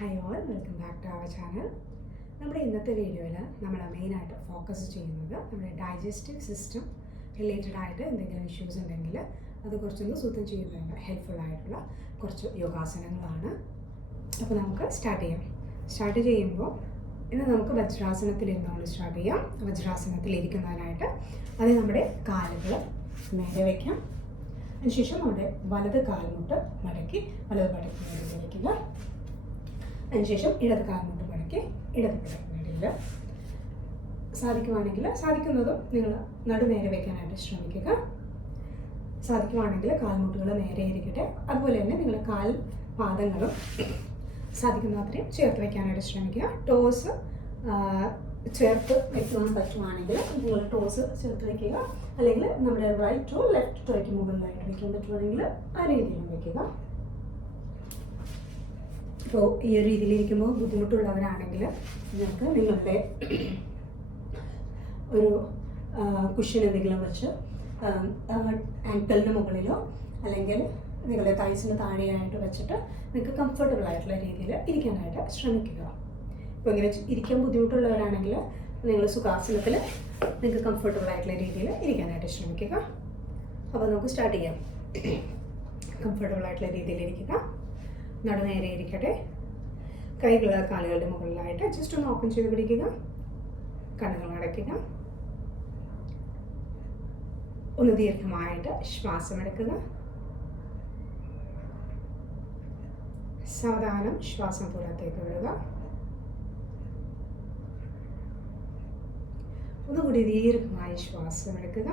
Hi all, welcome back to our channel. നമ്മുടെ ഇന്നത്തെ വീഡിയോയിൽ നമ്മൾ മെയിനായിട്ട് ഫോക്കസ് ചെയ്യുന്നത് നമ്മുടെ ഡൈജസ്റ്റീവ് സിസ്റ്റം റിലേറ്റഡ് ആയിട്ട് എന്തെങ്കിലും ഇഷ്യൂസ് ഉണ്ടെങ്കിൽ അത് കുറച്ചൊന്ന് ശുദ്ധം ചെയ്യുന്നതിന് ഹെൽപ്ഫുള്ളായിട്ടുള്ള കുറച്ച് യോഗാസനങ്ങളാണ്. അപ്പോൾ നമുക്ക് സ്റ്റാർട്ട് ചെയ്യുമ്പോൾ ഇന്ന് നമുക്ക് വജ്രാസനത്തിൽ ഇരുന്നുകൊണ്ട് സ്റ്റാർട്ട് ചെയ്യാം. വജ്രാസനത്തിൽ ഇരിക്കുന്നതിനായിട്ട് അത് നമ്മുടെ കാലുകൾ നേരെ വയ്ക്കാം. അതിനുശേഷം നമ്മുടെ വലത് കാൽമുട്ട് മടക്കി വലത് പടക്കിനിടയിൽ വയ്ക്കുക. അതിനുശേഷം ഇടത് കാൽമുട്ട് മടക്കി ഇടത് പടക്കിനിടയിൽ സാധിക്കുന്നതും നിങ്ങൾ നടുനേരെ വയ്ക്കാനായിട്ട് ശ്രമിക്കുക. സാധിക്കുവാണെങ്കിൽ കാൽമുട്ടുകൾ നേരെ ഇരിക്കട്ടെ. അതുപോലെ തന്നെ നിങ്ങളുടെ പാദങ്ങളും സാധിക്കുന്നത്രയും ചേർത്ത് വയ്ക്കാനായിട്ട് ശ്രമിക്കുക. ടോസ് ചേർത്ത് വയ്ക്കുവാൻ പറ്റുവാണെങ്കിൽ നിങ്ങൾ ടോസ് ചേർത്ത് വയ്ക്കുക. അല്ലെങ്കിൽ നമ്മുടെ റൈറ്റ് ടോ ലെഫ്റ്റ് ടോയ്ക്ക് മുകളിലായിട്ട് വയ്ക്കാൻ പറ്റുവാണെങ്കിൽ ആ രീതിയിലും വയ്ക്കുക. ഇപ്പോൾ ഈ ഒരു രീതിയിലിരിക്കുമ്പോൾ ബുദ്ധിമുട്ടുള്ളവരാണെങ്കിൽ നിങ്ങൾക്ക് നിങ്ങളുടെ ഒരു കുഷൻ എന്തെങ്കിലും വെച്ച് ആങ്കിളിന് മുകളിലോ അല്ലെങ്കിൽ നിങ്ങളുടെ തൈസിന് താഴെയായിട്ട് വെച്ചിട്ട് നിങ്ങൾക്ക് കംഫർട്ടബിൾ ആയിട്ടുള്ള രീതിയിൽ ഇരിക്കാനായിട്ട് ശ്രമിക്കുക. ഇപ്പോൾ ഇങ്ങനെ ഇരിക്കാൻ ബുദ്ധിമുട്ടുള്ളവരാണെങ്കിൽ നിങ്ങൾ സുഖാസനത്തിൽ നിങ്ങൾക്ക് കംഫർട്ടബിൾ ആയിട്ടുള്ള രീതിയിൽ ഇരിക്കാനായിട്ട് ശ്രമിക്കുക. അപ്പോൾ നമുക്ക് സ്റ്റാർട്ട് ചെയ്യാം. കംഫർട്ടബിൾ ആയിട്ടുള്ള രീതിയിൽ ഇരിക്കുക. നടുനേരെ ഇരിക്കട്ടെ. കൈകൾ കാലുകളുടെ മുകളിലായിട്ട് ജസ്റ്റ് ഒന്ന് ഓപ്പൺ ചെയ്ത് പിടിക്കുക. കണ്ണുകൾ അടയ്ക്കുക. ഒന്ന് ദീർഘമായിട്ട് ശ്വാസം എടുക്കുക. സാവധാനം ശ്വാസം പുറത്തേക്ക് വിടുക. ഒന്നുകൂടി ദീർഘമായി ശ്വാസം എടുക്കുക.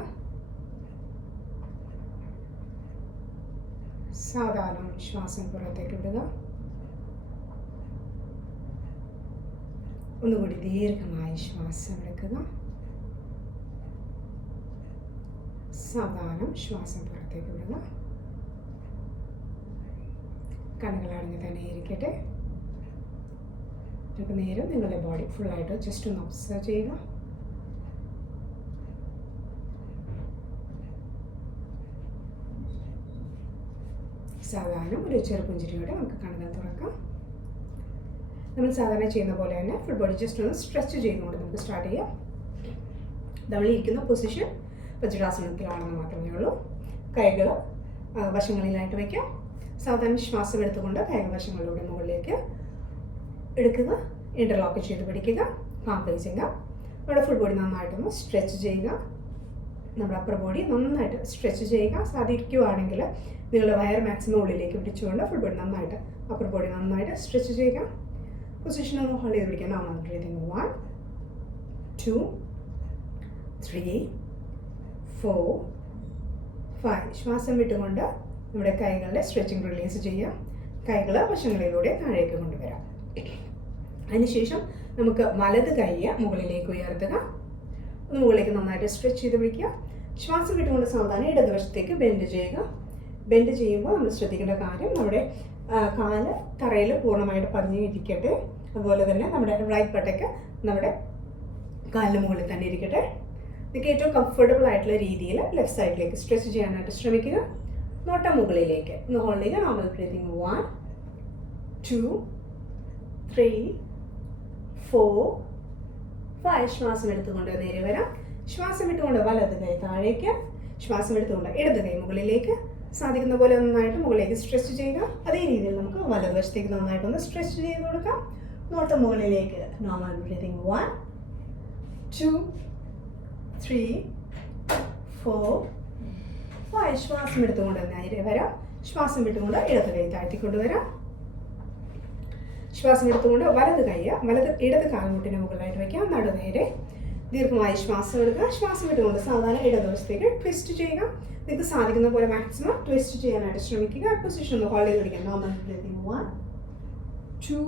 സാവധാനം ശ്വാസം പുറത്തേക്ക് വിടുക. ഒന്നുകൂടി ദീർഘമായി ശ്വാസം എടുക്കുക. സാവധാനം ശ്വാസം പുറത്തേക്ക് വിടുക. കണ്ണുകൾ അടഞ്ഞ് തന്നെ ഇരിക്കട്ടെ. നേരം നിങ്ങളുടെ ബോഡി ഫുള്ളായിട്ട് ജസ്റ്റ് ഒന്ന് ഒബ്സർവ് ചെയ്യുക. സാധാരണ ഒരു ചെറുപുഞ്ചിരിയോടെ നമുക്ക് കണ്ണുകൾ തുറക്കാം. നമ്മൾ സാധാരണ ചെയ്യുന്ന പോലെ തന്നെ ഫുൾ ബോഡി ജസ്റ്റ് ഒന്ന് സ്ട്രെച്ച് ചെയ്തുകൊണ്ട് നമുക്ക് സ്റ്റാർട്ട് ചെയ്യാം. നമ്മൾ ഇരിക്കുന്ന പൊസിഷൻ വജ്രാസനത്തിലാണെന്ന് മാത്രമേ ഉള്ളൂ. കൈകൾ വശങ്ങളിലായിട്ട് വയ്ക്കാം. സാധാരണ ശ്വാസം എടുത്തുകൊണ്ട് കൈകൾ വശങ്ങളിലൂടെ മുകളിലേക്ക് എടുക്കുക. ഇൻ്റർലോക്ക് ചെയ്ത് പിടിക്കുക. Palm facing. നമ്മുടെ ഫുൾ ബോഡി നന്നായിട്ടൊന്ന് സ്ട്രെച്ച് ചെയ്യുക. നമ്മുടെ അപ്പർ ബോഡി നന്നായിട്ട് സ്ട്രെച്ച് ചെയ്യുക. സാധിക്കുവാണെങ്കിൽ നിങ്ങളുടെ വയർ മാക്സിമം ഉള്ളിലേക്ക് പിടിച്ചുകൊണ്ട് ഫുൾ ബോഡി നന്നായിട്ട് അപ്പർ ബോഡി നന്നായിട്ട് സ്ട്രെച്ച് ചെയ്യുക. പൊസിഷൻ ഒന്ന് ഹോൾഡ് ചെയ്ത് പിടിക്കുക. Normal breathing 1 2 3 4 5. ശ്വാസം വിട്ടുകൊണ്ട് നമ്മുടെ കൈകളുടെ സ്ട്രെച്ചിങ് റിലീസ് ചെയ്യുക. കൈകൾ വശങ്ങളിലൂടെ താഴേക്ക് കൊണ്ടുവരാം. അതിനുശേഷം നമുക്ക് വലത് കൈ മുകളിലേക്ക് ഉയർത്തുക. ഒന്ന് മുകളിലേക്ക് നന്നായിട്ട് സ്ട്രെച്ച് ചെയ്ത് പിടിക്കുക. ശ്വാസം വിട്ടുകൊണ്ട് സാവധാനം ഇടതുവശത്തേക്ക് ബെൻഡ് ചെയ്യുക. ബെൻഡ് ചെയ്യുമ്പോൾ നമ്മൾ ശ്രദ്ധിക്കേണ്ട കാര്യം നമ്മുടെ കാല് തറയിൽ പൂർണ്ണമായിട്ട് പതിഞ്ഞിരിക്കട്ടെ. അതുപോലെ തന്നെ നമ്മുടെ റൈറ്റ് പട്ടയ്ക്ക് നമ്മുടെ കാലിന് മുകളിൽ തന്നെ ഇരിക്കട്ടെ. നിങ്ങൾക്ക് ഏറ്റവും കംഫർട്ടബിൾ ആയിട്ടുള്ള രീതിയിൽ ലെഫ്റ്റ് സൈഡിലേക്ക് സ്ട്രെച്ച് ചെയ്യാനായിട്ട് ശ്രമിക്കുക. നോട്ടം മുകളിലേക്ക് ഒന്ന് ഹോൾഡ് ചെയ്യുക. Normal breathing 1 2 3 4 5. ശ്വാസം എടുത്തുകൊണ്ട് നേരെ വരാം. ശ്വാസം വിട്ടുകൊണ്ട് വലത് കൈ താഴേക്ക്. ശ്വാസം എടുത്തുകൊണ്ട് ഇടത് കൈ മുകളിലേക്ക്. സാധിക്കുന്ന പോലെ നന്നായിട്ട് മുകളിലേക്ക് സ്ട്രെച്ച് ചെയ്യുക. അതേ രീതിയിൽ നമുക്ക് വലതുവശത്തേക്ക് നന്നായിട്ടൊന്ന് സ്ട്രെച്ച് ചെയ്ത് കൊടുക്കാം. നോട്ടം മുകളിലേക്ക്. Normal breathing 1 2 3 4 5. ശ്വാസം എടുത്തുകൊണ്ട് നേരെ വരാം. ശ്വാസം വിട്ടുകൊണ്ട് ഇടത് കൈ താഴ്ത്തിക്കൊണ്ടുവരാം. ശ്വാസം എടുത്തുകൊണ്ട് ഇടത് കാൽമുട്ടിന് മുകളിലായിട്ട് വയ്ക്കാം. നടുനേരെ ദീർഘമായി ശ്വാസം എടുക്കുക. ശ്വാസം വിട്ടുകൊണ്ട് സാധാരണ ഇടതുവശത്തേക്ക് ട്വിസ്റ്റ് ചെയ്യുക. നിങ്ങൾക്ക് സാധിക്കുന്ന പോലെ മാക്സിമം ട്വിസ്റ്റ് ചെയ്യാനായിട്ട് ശ്രമിക്കുക. പൊസിഷൻ ഒന്ന് ഹോൾഡ് ചെയ്ത് പിടിക്കുക. Normal breathing 1 2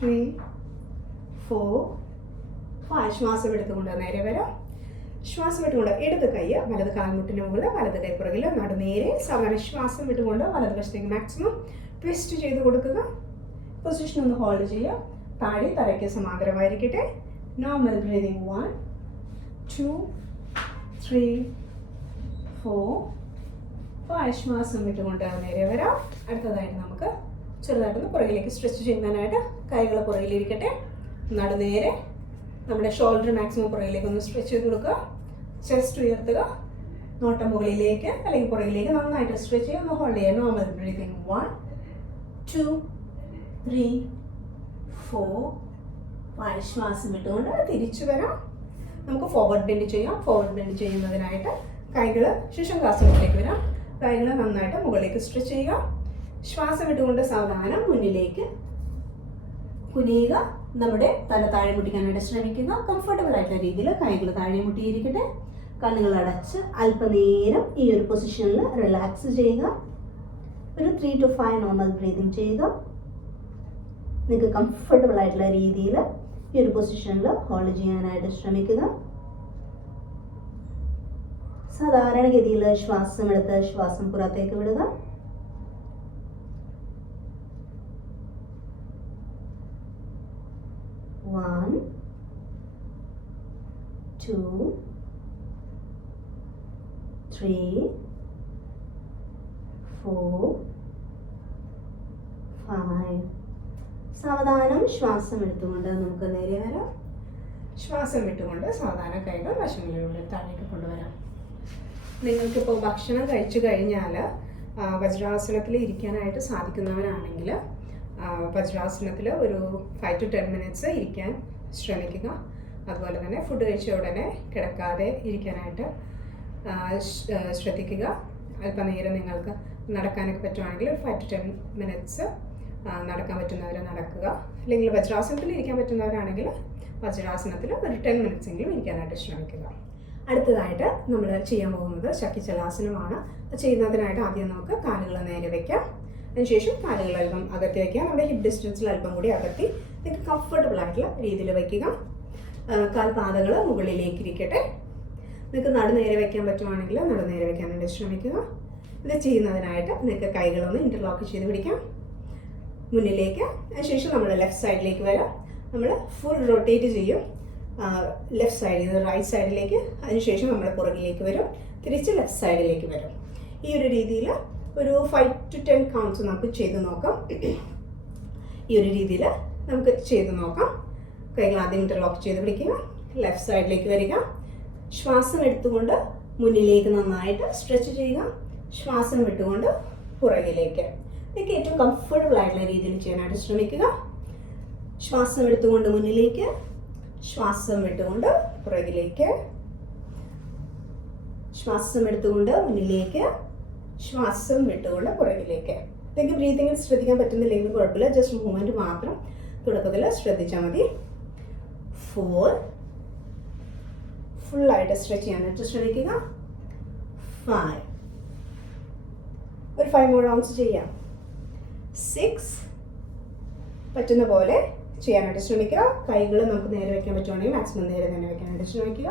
3 4 5. ശ്വാസം എടുത്തുകൊണ്ട് നേരെ വരാം. ശ്വാസം വിട്ടുകൊണ്ട് ഇടത് കൈ വലത് കാൽമുട്ടിന് മുകളിൽ, വലത് കൈ പുറകിൽ, നടുനേരെ സാധാരണ ശ്വാസം വിട്ടുകൊണ്ട് വലതുവശത്തേക്ക് മാക്സിമം ട്വിസ്റ്റ് ചെയ്ത് കൊടുക്കുക. പൊസിഷൻ ഒന്ന് ഹോൾഡ് ചെയ്യുക. താഴെ തറയ്ക്ക് സമാന്തരമായിരിക്കട്ടെ. Normal breathing 1 2 3 4 5. ശ്വാസം വിട്ടുകൊണ്ട് നേരെ വരാം. അടുത്തതായിട്ട് നമുക്ക് ചെറുതായിട്ടൊന്ന് പുറകിലേക്ക് സ്ട്രെച്ച് ചെയ്യുന്നതിനായിട്ട് കൈകൾ പുറകിലിരിക്കട്ടെ. നടുനേരെ നമ്മുടെ ഷോൾഡർ മാക്സിമം പുറകിലേക്ക് ഒന്ന് സ്ട്രെച്ച് ചെയ്ത് കൊടുക്കുക. ചെസ്റ്റ് ഉയർത്തുക. നോട്ടം മുകളിലേക്ക് അല്ലെങ്കിൽ പുറകിലേക്ക് നന്നായിട്ട് സ്ട്രെച്ച് ചെയ്യുക. ഒന്ന് ഹോൾഡ് ചെയ്യുക. Normal breathing. 1 2 3 4 5. ശ്വാസം വിട്ടുകൊണ്ട് തിരിച്ചു വരാം. നമുക്ക് ഫോർവേഡ് ബെൻഡ് ചെയ്യാം. ഫോർവേഡ് ബെൻഡ് ചെയ്യുന്നതിനായിട്ട് കൈകൾ ശുശങ്കാസനത്തിലേക്ക് വരാം. കൈകൾ നന്നായിട്ട് മുകളിലേക്ക് സ്ട്രെച്ച് ചെയ്യുക. ശ്വാസം വിട്ടുകൊണ്ട് സാവധാനം മുന്നിലേക്ക് കുനിയുക. നമ്മുടെ തല താഴെ മുട്ടിക്കാനായിട്ട് ശ്രമിക്കുക. കംഫർട്ടബിൾ ആയിട്ടുള്ള രീതിയിൽ കൈകൾ താഴെ മുട്ടിയിരിക്കട്ടെ. കണ്ണുകൾ അടച്ച് അല്പനേരം ഈ ഒരു പൊസിഷനിൽ റിലാക്സ് ചെയ്യുക. ഒരു 3 to 5 നോർമൽ ബ്രീതിങ് ചെയ്യുക. നിങ്ങൾക്ക് കംഫർട്ടബിൾ ആയിട്ടുള്ള രീതിയിൽ ഈ ഒരു പൊസിഷനിൽ ഹോൾഡ് ചെയ്യാനായിട്ട് ശ്രമിക്കുക. സാധാരണഗതിയിൽ ശ്വാസം എടുത്ത് ശ്വാസം പുറത്തേക്ക് വിടുക. One, 2, 3, 4, 5. സാവധാനം ശ്വാസം എടുത്തുകൊണ്ട് നമുക്ക് നേരെ വരാം. ശ്വാസം വിട്ടുകൊണ്ട് സാവധാനം കൈകൾ വശങ്ങളിലൂടെ താഴേക്ക് കൊണ്ടുവരാം. നിങ്ങൾക്കിപ്പോൾ ഭക്ഷണം കഴിച്ചു കഴിഞ്ഞാൽ വജ്രാസനത്തിൽ ഇരിക്കാനായിട്ട് സാധിക്കുന്നവരാണെങ്കിൽ വജ്രാസനത്തിൽ ഒരു 5 to 10 minutes ഇരിക്കാൻ ശ്രമിക്കുക. അതുപോലെ തന്നെ ഫുഡ് കഴിച്ച ഉടനെ കിടക്കാതെ ഇരിക്കാനായിട്ട് ശ്രദ്ധിക്കുക. അല്പനേരം നിങ്ങൾക്ക് നടക്കാനൊക്കെ പറ്റുവാണെങ്കിൽ ഒരു 5 to 10 minutes നടക്കാൻ പറ്റുന്നവർ നടക്കുക. അല്ലെങ്കിൽ വജ്രാസനത്തിൽ ഇരിക്കാൻ പറ്റുന്നവരാണെങ്കിൽ വജ്രാസനത്തിൽ ഒരു 10 minutes എങ്കിലും ഇരിക്കാനായിട്ട് ശ്രമിക്കുക. അടുത്തതായിട്ട് നമ്മൾ ചെയ്യാൻ പോകുന്നത് ശക്തിചലാസനമാണ്. ചെയ്യുന്നതിനായിട്ട് ആദ്യം നമുക്ക് കാലുകൾ നേരെ വയ്ക്കാം. അതിനുശേഷം കാലുകൾ അല്പം അകത്തി വയ്ക്കുക. നമ്മുടെ ഹിപ്പ് ഡിസ്റ്റൻസിൽ അല്പം കൂടി അകത്തി നിങ്ങൾക്ക് കംഫർട്ടബിൾ ആയിട്ടുള്ള രീതിയിൽ വയ്ക്കുക. കാൽപാദങ്ങൾ മുകളിലേക്ക് ഇരിക്കട്ടെ. നിങ്ങൾക്ക് നടുനേരെ വയ്ക്കാൻ പറ്റുവാണെങ്കിൽ നടുനേരെ വയ്ക്കാൻ വേണ്ടി ശ്രമിക്കുക. ഇത് ചെയ്യുന്നതിനായിട്ട് നിങ്ങൾക്ക് കൈകളൊന്ന് ഇൻ്റർലോക്ക് ചെയ്ത് പിടിക്കാം മുന്നിലേക്ക്. അതിനുശേഷം നമ്മൾ ലെഫ്റ്റ് സൈഡിലേക്ക് വരാം. നമ്മൾ ഫുൾ റൊട്ടേറ്റ് ചെയ്യും. ലെഫ്റ്റ് സൈഡിൽ നിന്ന് റൈറ്റ് സൈഡിലേക്ക്. അതിനുശേഷം നമ്മൾ പുറകിലേക്ക് വരും. തിരിച്ച് ലെഫ്റ്റ് സൈഡിലേക്ക് വരും. ഈ ഒരു രീതിയിൽ ഒരു 5 to 10 കൗണ്ട്സ് നമുക്ക് ചെയ്ത് നോക്കാം. ഈ ഒരു രീതിയിൽ നമുക്ക് ചെയ്ത് നോക്കാം. കൈകൾ ആദ്യം ഇൻ്റർലോക്ക് ചെയ്ത് പിടിക്കുക. ലെഫ്റ്റ് സൈഡിലേക്ക് വരിക. ശ്വാസം എടുത്തുകൊണ്ട് മുന്നിലേക്ക് നന്നായിട്ട് സ്ട്രെച്ച് ചെയ്യുക. ശ്വാസം വിട്ടുകൊണ്ട് പുറകിലേക്ക്. നിങ്ങൾക്ക് ഏറ്റവും കംഫർട്ടബിൾ ആയിട്ടുള്ള രീതിയിൽ ചെയ്യാനായിട്ട് ശ്രമിക്കുക. ശ്വാസം എടുത്തുകൊണ്ട് മുന്നിലേക്ക്, ശ്വാസം വിട്ടുകൊണ്ട് പുറകിലേക്ക്, ശ്വാസം എടുത്തുകൊണ്ട് മുന്നിലേക്ക്, ശ്വാസം വിട്ടുകൊണ്ട് പുറകിലേക്ക്. നിങ്ങൾക്ക് ബ്രീതിങ്ങിൽ ശ്രദ്ധിക്കാൻ പറ്റുന്നില്ലെങ്കിൽ കുഴപ്പമില്ല. ജസ്റ്റ് മൂവ്മെൻറ്റ് മാത്രം തുടക്കത്തിൽ ശ്രദ്ധിച്ചാൽ മതി. 4 ഫുള്ളായിട്ട് സ്ട്രെച്ച് ചെയ്യാനായിട്ട് ശ്രമിക്കുക. 5 ഒരു 5 more rounds ചെയ്യാം. 6 പറ്റുന്ന പോലെ ചെയ്യാനായിട്ട് ശ്രമിക്കുക. കൈകൾ നമുക്ക് നേരെ വയ്ക്കാൻ പറ്റുവാണെങ്കിൽ മാക്സിമം നേരെ തന്നെ വയ്ക്കാനായിട്ട് ശ്രമിക്കുക.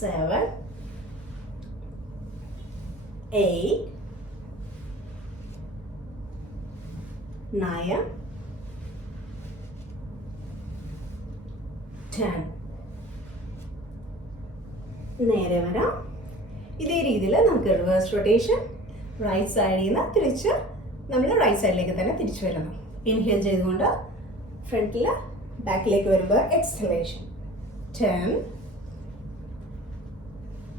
7 8 9 10. നേരെ വരാം. ഇതേ രീതിയിൽ നമുക്ക് റിവേഴ്സ് റൊട്ടേഷൻ റൈറ്റ് സൈഡിൽ നിന്ന് തിരിച്ച് നമ്മൾ റൈറ്റ് സൈഡിലേക്ക് തന്നെ തിരിച്ചു വരുന്നു. ഇൻഹേൽ ചെയ്തുകൊണ്ട് ഫ്രണ്ടിൽ ബാക്കിലേക്ക് വരുമ്പോൾ എക്സലേഷൻ. 10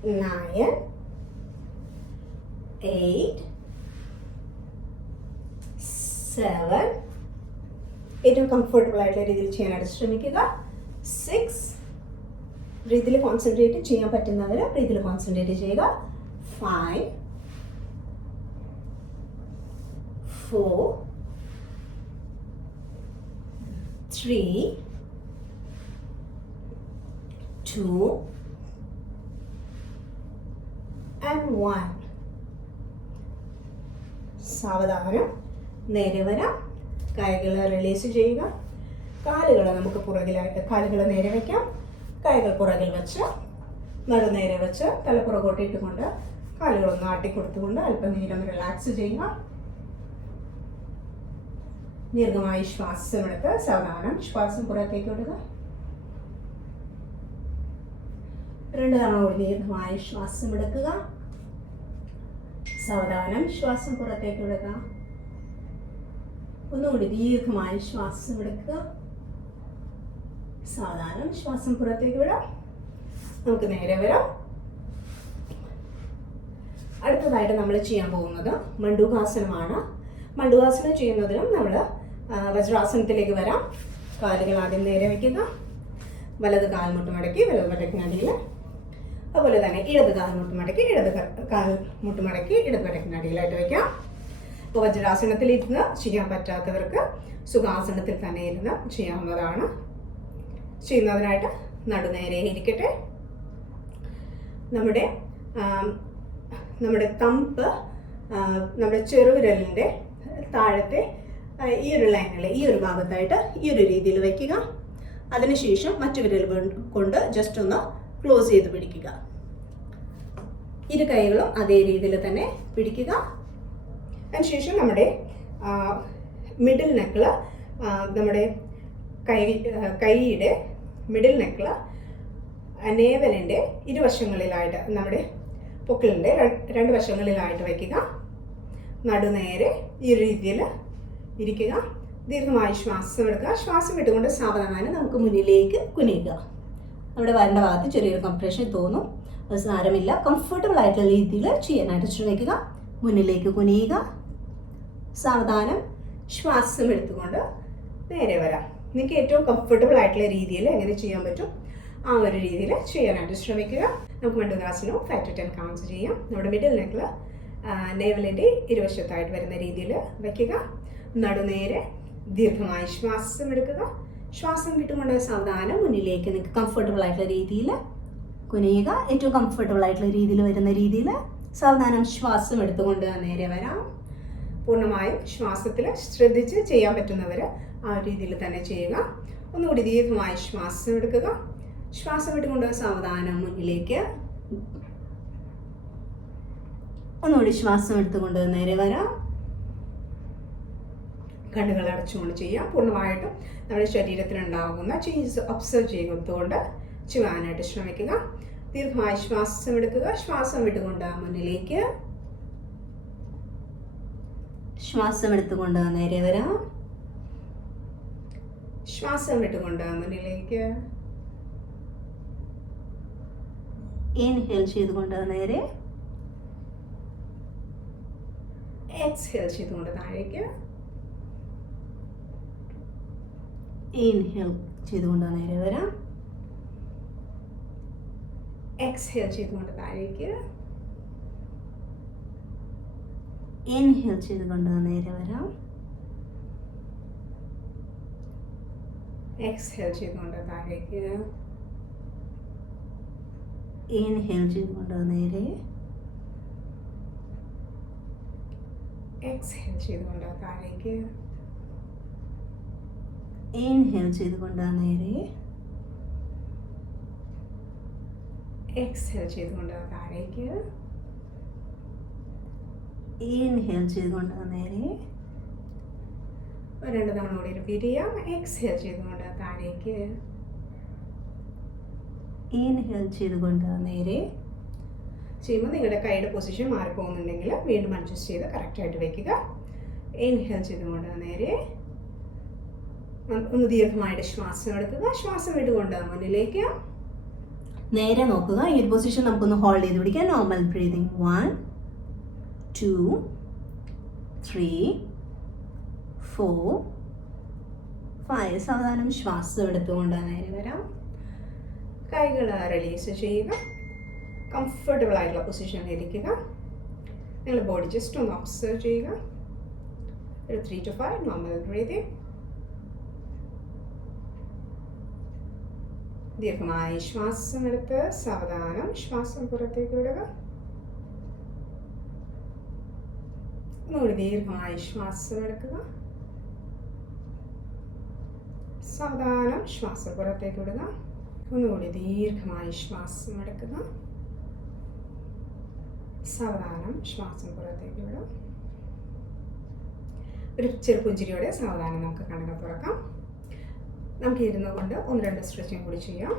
9 8 7. ഏറ്റവും കംഫർട്ടബിൾ ആയിട്ടുള്ള രീതിയിൽ ചെയ്യാനായിട്ട് ശ്രമിക്കുക. 6 ബ്രീതിൽ കോൺസെൻട്രേറ്റ് ചെയ്യാൻ പറ്റുന്നവർ ബ്രീതിൽ കോൺസെൻട്രേറ്റ് ചെയ്യുക. 5 4 3 2 and 1. സാവധാനം നേരെ വരാം. കൈകൾ റിലീസ് ചെയ്യുക. കാലുകൾ നമുക്ക് പുറകിലായിട്ട് കാലുകൾ നേരെ വയ്ക്കാം. കൈകൾ പുറകിൽ വെച്ച് നടുനേരെ വെച്ച് തല പുറകോട്ട് ഇട്ടുകൊണ്ട് കാലുകളൊന്ന് ആട്ടിക്കൊടുത്തുകൊണ്ട് അല്പനേരം റിലാക്സ് ചെയ്യുക. ദീർഘമായി ശ്വാസം എടുത്ത് സാവധാനം ശ്വാസം പുറത്തേക്ക് വിടുക. 2 തവണ കൂടി ദീർഘമായി ശ്വാസം എടുക്കുക. സാവധാനം ശ്വാസം പുറത്തേക്ക് വിടുക. ഒന്നുകൂടി ദീർഘമായ ശ്വാസം എടുക്കുക. സാവധാനം ശ്വാസം പുറത്തേക്ക് വിടാം. നമുക്ക് നേരെ വരാം. അടുത്തതായിട്ട് നമ്മൾ ചെയ്യാൻ പോകുന്നത് മണ്ഡൂകാസനമാണ്. മണ്ഡൂകാസനം ചെയ്യുന്നതിനും നമ്മൾ വജ്രാസനത്തിലേക്ക് വരാം. കാലുകൾ ആദ്യം നേരെ വയ്ക്കുക. വലത് കാൽമുട്ട് മടക്കി വലത് വടക്കിനടിയിൽ, അതുപോലെ തന്നെ ഇടത് കാൽമുട്ട് മടക്കി കാൽമുട്ട് മടക്കി ഇടത് വടക്കിനടിയിലായിട്ട് വയ്ക്കാം. ഇപ്പോൾ വജ്രാസനത്തിൽ ഇരുന്ന് ചെയ്യാൻ പറ്റാത്തവർക്ക് സുഖാസനത്തിൽ തന്നെ ഇരുന്ന് ചെയ്യാവുന്നതാണ്. ചെയ്യുന്നതിനായിട്ട് നടുനേരെ ഇരിക്കട്ടെ. നമ്മുടെ തമ്പ് നമ്മുടെ ചെറുവിരലിൻ്റെ താഴത്തെ ഈ ഒരു ലൈനിൽ ഈ ഒരു ഭാഗത്തായിട്ട് ഈ ഒരു രീതിയിൽ വയ്ക്കുക. അതിനുശേഷം മറ്റു വിരൽ കൊണ്ട് ജസ്റ്റ് ഒന്ന് ക്ലോസ് ചെയ്ത് പിടിക്കുക. ഇരു കൈകളും അതേ രീതിയിൽ തന്നെ പിടിക്കുക. അതിനുശേഷം നമ്മുടെ മിഡിൽ നെക്കിൾ, നമ്മുടെ കൈയുടെ മിഡിൽ നെക്കിൾ നേവലിൻ്റെ ഇരുവശങ്ങളിലായിട്ട്, നമ്മുടെ പൊക്കിളിൻ്റെ രണ്ട് വശങ്ങളിലായിട്ട് വയ്ക്കുക. നടുനേരെ ഈ ഒരു രീതിയിൽ ഇരിക്കുക. ദീർഘമായി ശ്വാസം എടുക്കുക. ശ്വാസം വിട്ടുകൊണ്ട് സാവധാനം നമുക്ക് മുന്നിലേക്ക് കുനിയുക. നമ്മുടെ വരണ്ട ഭാഗത്ത് ചെറിയൊരു കംപ്രഷൻ തോന്നും. അത് സാരമില്ല. കംഫർട്ടബിൾ ആയിട്ടുള്ള രീതിയിൽ ചെയ്യാനായിട്ട് ശ്രമിക്കുക. മുന്നിലേക്ക് കുനിയുക. സാവധാനം ശ്വാസം എടുത്തുകൊണ്ട് നേരെ വരാം. നിങ്ങൾക്ക് ഏറ്റവും കംഫർട്ടബിൾ ആയിട്ടുള്ള രീതിയിൽ എങ്ങനെ ചെയ്യാൻ പറ്റും ആ ഒരു രീതിയിൽ ചെയ്യാനായിട്ട് ശ്രമിക്കുക. നമുക്ക് മണ്ഡൂകാസനവും 5 to 10 കൗണ്ട്സ് ചെയ്യാം. നമ്മുടെ മിഡിൽ നെക്കിൽ നേവലിൻ്റെ ഇരുവശത്തായിട്ട് വരുന്ന രീതിയിൽ വയ്ക്കുക. നടുനേരെ ദീർഘമായി ശ്വാസം എടുക്കുക. ശ്വാസം വിട്ടുകൊണ്ട് സാവധാനം മുന്നിലേക്ക് നിങ്ങൾക്ക് കംഫർട്ടബിൾ ആയിട്ടുള്ള രീതിയിൽ കുനിയുക. ഏറ്റവും കംഫർട്ടബിൾ ആയിട്ടുള്ള രീതിയിൽ വരുന്ന രീതിയിൽ സാവധാനം ശ്വാസം എടുത്തുകൊണ്ട് നേരെ വരാം. പൂർണ്ണമായും ശ്വാസത്തിൽ ശ്രദ്ധിച്ച് ചെയ്യാൻ പറ്റുന്നവർ ആ രീതിയിൽ തന്നെ ചെയ്യുക. ഒന്നുകൂടി ദീർഘമായി ശ്വാസം എടുക്കുക. ശ്വാസം വിട്ടുകൊണ്ട് സാവധാനം മുന്നിലേക്ക്, ഒന്നുകൂടി ശ്വാസം എടുത്തുകൊണ്ട് നേരെ വരാം. കണ്ണുകൾ അടച്ചുകൊണ്ട് ചെയ്യാം. പൂർണ്ണമായിട്ടും നമ്മുടെ ശരീരത്തിനുണ്ടാകുന്ന ചേഞ്ചസ് ഒബ്സർവ് ചെയ്തുകൊണ്ട് ചെയ്യാനായിട്ട് ശ്രമിക്കുക. ദീർഘമായി ശ്വാസം എടുക്കുക. ശ്വാസം വിട്ടുകൊണ്ട് മുന്നിലേക്ക്, ശ്വാസം എടുത്തുകൊണ്ട് നേരെ വരാം. ശ്വാസം വിട്ടുകൊണ്ട് മുന്നിലേക്ക്, ഇൻഹേൽ ചെയ്തുകൊണ്ട് നേരെ, എക്സ്ഹേൽ ചെയ്തുകൊണ്ട് താഴേക്ക്, ഇൻഹേൽ ചെയ്തുകൊണ്ട് നേരെ വരാം, എക്സ്ഹേൽ ചെയ്തുകൊണ്ട് താഴേക്ക്, ഇൻഹേൽ ചെയ്തുകൊണ്ട് നേരെ വരാം, എക്സ്ഹേൽ ചെയ്തുകൊണ്ട് താഴേക്ക്, ഇൻഹേൽ ചെയ്തുകൊണ്ട് നേരെ, എക്സ്ഹേൽ ചെയ്തുകൊണ്ട് താഴേക്ക്, ഇൻഹേൽ ചെയ്തുകൊണ്ട് നേരെ, എക്സ്ഹേൽ ചെയ്തുകൊണ്ട് താഴേക്ക്, ഇൻഹേൽ ചെയ്തുകൊണ്ട് നേരെ. രണ്ട് തവണ കൂടി റിപ്പീറ്റ് ചെയ്യാം. എക്സ്ഹേൽ ചെയ്തുകൊണ്ട് താഴേക്ക്, ഇൻഹേൽ ചെയ്തുകൊണ്ട് നേരെ. ചെയ്യുമ്പോൾ നിങ്ങളുടെ കൈയുടെ പൊസിഷൻ മാറിപ്പോകുന്നുണ്ടെങ്കിൽ വീണ്ടും അഡ്ജസ്റ്റ് ചെയ്ത് കറക്റ്റായിട്ട് വയ്ക്കുക. ഇൻഹേൽ ചെയ്തുകൊണ്ട് നേരെ, ഒന്ന് ദീർഘമായിട്ട് ശ്വാസം എടുക്കുക. ശ്വാസം വിട്ടുകൊണ്ട് മുന്നിലേക്ക് നേരെ നോക്കുക. ഈ ഒരു പൊസിഷൻ നമുക്കൊന്ന് ഹോൾഡ് ചെയ്ത് പിടിക്കാം. Normal breathing. 1 2 3 4 5. സാവധാനം ശ്വാസം എടുത്തുകൊണ്ട് നേരെ വരാം. കൈകൾ റിലീസ് ചെയ്യുക. കംഫർട്ടബിൾ ആയിട്ടുള്ള പൊസിഷനിൽ ഇരിക്കുക. നിങ്ങൾ ബോഡി ജസ്റ്റ് ഒന്ന് ഒബ്സർവ് ചെയ്യുക. ഒരു 3 to 5 നോർമൽ ബ്രീതിങ്. ദീർഘമായി ശ്വാസം എടുത്ത് സാവധാനം ശ്വാസം പുറത്തേക്ക് വിടുക. ഒന്നുകൂടി ദീർഘമായി ശ്വാസം എടുക്കുക. സാവധാനം ശ്വാസം പുറത്തേക്ക് വിടുക. ഒന്നുകൂടി ദീർഘമായി ശ്വാസം എടുക്കുക. സാവധാനം ശ്വാസം പുറത്തേക്ക് വിടുക. ഒരു ചെറുപുഞ്ചിരിയോടെ സാവധാനം നമുക്ക് കണ്ണുകൾ തുറക്കാം. നമുക്ക് ഇരുന്നു കൊണ്ട് 1-2 സ്ട്രെച്ചിങ് കൂടി ചെയ്യാം.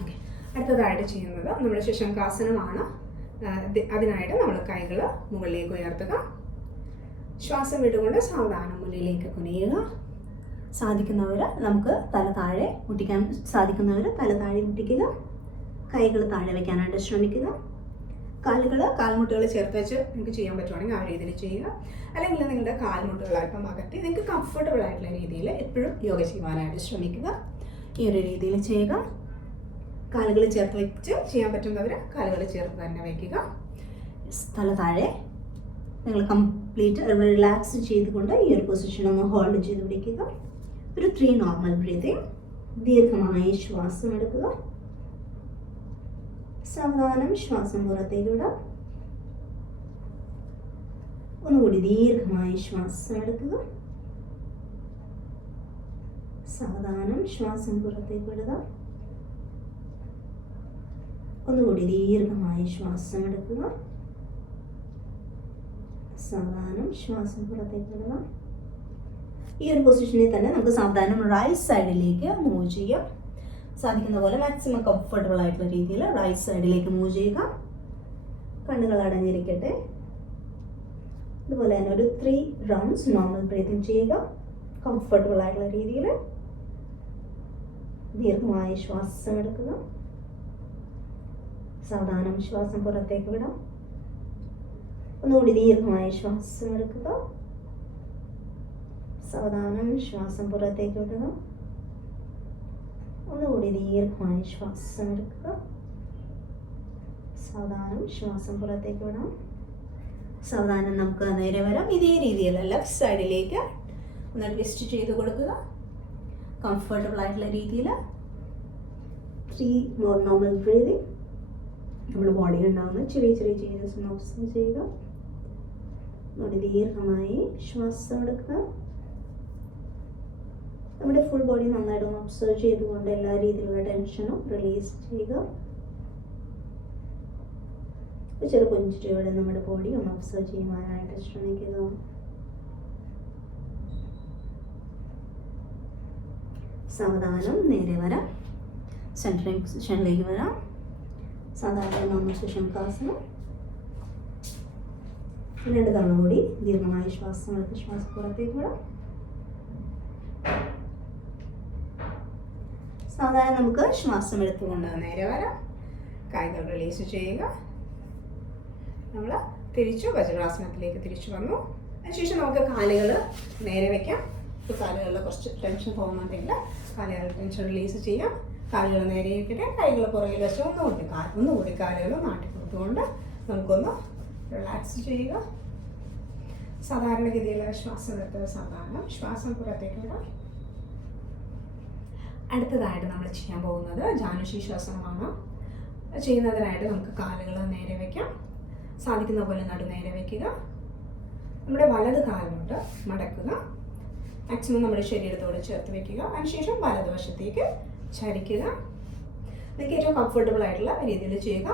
ഓക്കെ, അടുത്തതായിട്ട് ചെയ്യുന്നത് നമ്മൾ ശശങ്കാസനമാണ്. അതിനായിട്ട് നമ്മൾ കൈകൾ മുകളിലേക്ക് ഉയർത്തുക. ശ്വാസം വിട്ടുകൊണ്ട് സാവധാനം മുന്നിലേക്ക് കുനിയുക. സാധിക്കുന്നവർ നമുക്ക് തല താഴെ മുട്ടിക്കാൻ സാധിക്കുന്നവർ തല താഴെ മുട്ടിക്കുക. കൈകൾ താഴെ വയ്ക്കാനായിട്ട് ശ്രമിക്കുക. കാൽമുട്ടുകൾ ചേർത്ത് വെച്ച് നിങ്ങൾക്ക് ചെയ്യാൻ പറ്റുവാണെങ്കിൽ ആ രീതിയിൽ ചെയ്യുക. അല്ലെങ്കിൽ നിങ്ങളുടെ കാൽമുട്ടുകൾ അല്പം അകറ്റി നിങ്ങൾക്ക് കംഫർട്ടബിൾ ആയിട്ടുള്ള രീതിയിൽ എപ്പോഴും യോഗ ചെയ്യുവാനായിട്ട് ശ്രമിക്കുക. ഈ ഒരു രീതിയിൽ ചെയ്യുക. കാലുകൾ ചേർത്ത് വെച്ച് ചെയ്യാൻ പറ്റുന്നവർ കാലുകൾ ചേർത്ത് തന്നെ വയ്ക്കുക. തല താഴെ നിങ്ങൾ കംപ്ലീറ്റ് റിലാക്സ് ചെയ്തുകൊണ്ട് ഈ ഒരു പൊസിഷൻ ഒന്ന് ഹോൾഡ് ചെയ്ത് പിടിക്കുക. ഒരു 3 നോർമൽ ബ്രീതിങ്. ദീർഘമായി ശ്വാസം എടുക്കുക. സാവധാനം ശ്വാസം പുറത്തേക്ക് വിടാം. ഒന്നുകൂടി ദീർഘമായി ശ്വാസം എടുക്കുക. സാവധാനം ശ്വാസം പുറത്തേക്ക് വിടുക. ഒന്നുകൂടി ദീർഘമായി ശ്വാസം എടുക്കുക. സാവധാനം ശ്വാസം പുറത്തേക്ക് വിടുക. ഈ ഒരു പൊസിഷനിൽ തന്നെ നമുക്ക് സാവധാനം റൈറ്റ് സൈഡിലേക്ക് മൂവ് ചെയ്യാം. സാധിക്കുന്ന പോലെ മാക്സിമം കംഫർട്ടബിൾ ആയിട്ടുള്ള രീതിയിൽ റൈറ്റ് സൈഡിലേക്ക് മൂവ് ചെയ്യുക. കണ്ണുകൾ അടഞ്ഞിരിക്കട്ടെ. അതുപോലെ തന്നെ ഒരു 3 റൗണ്ട്സ് നോർമൽ ബ്രീതിങ് ചെയ്യുക. കംഫർട്ടബിൾ ആയിട്ടുള്ള രീതിയിൽ ദീർഘമായി ശ്വാസം എടുക്കുക. സാവധാനം ശ്വാസം പുറത്തേക്ക് വിടാം. ഒന്നുകൂടി ദീർഘമായി ശ്വാസം എടുക്കുക. സാവധാനം ശ്വാസം പുറത്തേക്ക് വിടുക. ഒന്നുകൂടി ദീർഘമായി ശ്വാസം എടുക്കുക. സാവധാനം ശ്വാസം പുറത്തേക്ക് വിടാം. സാവധാനം നമുക്ക് നേരെ വരാം. ഇതേ രീതിയിൽ ലെഫ്റ്റ് സൈഡിലേക്ക് ഒന്ന് ട്വിസ്റ്റ് ചെയ്ത് കൊടുക്കുക. കംഫർട്ടബിൾ ആയിട്ടുള്ള രീതിയിൽ 3 മോർ നോർമൽ ബ്രീതിങ്. നമ്മുടെ ബോഡിയിൽ ഉണ്ടാകുന്ന ചെറിയ ചെറിയ ചേഞ്ചസ് ഒന്ന് ഒബ്സർവ് ചെയ്യുക. ഒന്നുകൂടി ദീർഘമായി ശ്വാസം എടുക്കുക. നമ്മുടെ ഫുൾ ബോഡി നന്നായിട്ട് ഒന്ന് ഒബ്സർവ് ചെയ്തുകൊണ്ട് എല്ലാ രീതിയിലുള്ള ടെൻഷനും റിലീസ് ചെയ്യുക. ചെറു പുഞ്ചിരിയോടെ നമ്മുടെ ബോഡി ഒന്ന് ഒബ്സർവ് ചെയ്യുവാനായിട്ട് ശ്രമിക്കുക. സാവധാനം നേരെ വരാം. സെൻട്രിങ് പൊസിഷനിലേക്ക് വരാം. സാധാരണ നോർമൽ ശശാങ്കാസനം. 2 തവണ കൂടി ദീർഘമായി ശ്വാസം എടുത്ത് ശ്വാസം പുറത്തേക്ക് വിടാം. സാധാരണ നമുക്ക് ശ്വാസം എടുത്തുകൊണ്ട് നേരെ വരാം. കൈകൾ റിലീസ് ചെയ്യുക. നമ്മൾ തിരിച്ചു വജ്രാസനത്തിലേക്ക് തിരിച്ചു വന്നു. അതിനുശേഷം നമുക്ക് കാലുകൾ നേരെ വയ്ക്കാം. ഇപ്പോൾ കാലുകളിൽ കുറച്ച് ടെൻഷൻ പോകുന്നുണ്ടെങ്കിൽ കാലുകൾ ടെൻഷൻ റിലീസ് ചെയ്യാം. കാലുകൾ നേരെ ഇരിക്കട്ടെ. കൈകൾ പുറകിൽ വെച്ച് ഒന്നുകൂടി കാലുകൾ നാട്ടി കൊടുത്തുകൊണ്ട് നമുക്കൊന്ന് റിലാക്സ് ചെയ്യുക. സാധാരണഗതിയിലുള്ള ശ്വാസം എടുത്ത് സാധാരണ ശ്വാസം പുറത്തേക്ക് വിടാം. അടുത്തതായിട്ട് നമ്മൾ ചെയ്യാൻ പോകുന്നത് ജാനുശീർഷാസനമാണ്. ചെയ്യുന്നതിനായിട്ട് നമുക്ക് കാലുകൾ നേരെ വയ്ക്കാം. സാധിക്കുന്ന പോലെ നടു നേരെ വയ്ക്കുക. നമ്മുടെ വലത് കാലുകൊണ്ട് മടക്കുക. മാക്സിമം നമ്മുടെ ശരീരത്തോട് ചേർത്ത് വയ്ക്കുക. അതിനുശേഷം വലതുവശത്തേക്ക് ചരിക്കുക. നിങ്ങൾക്ക് ഏറ്റവും കംഫർട്ടബിൾ ആയിട്ടുള്ള രീതിയിൽ ചെയ്യുക.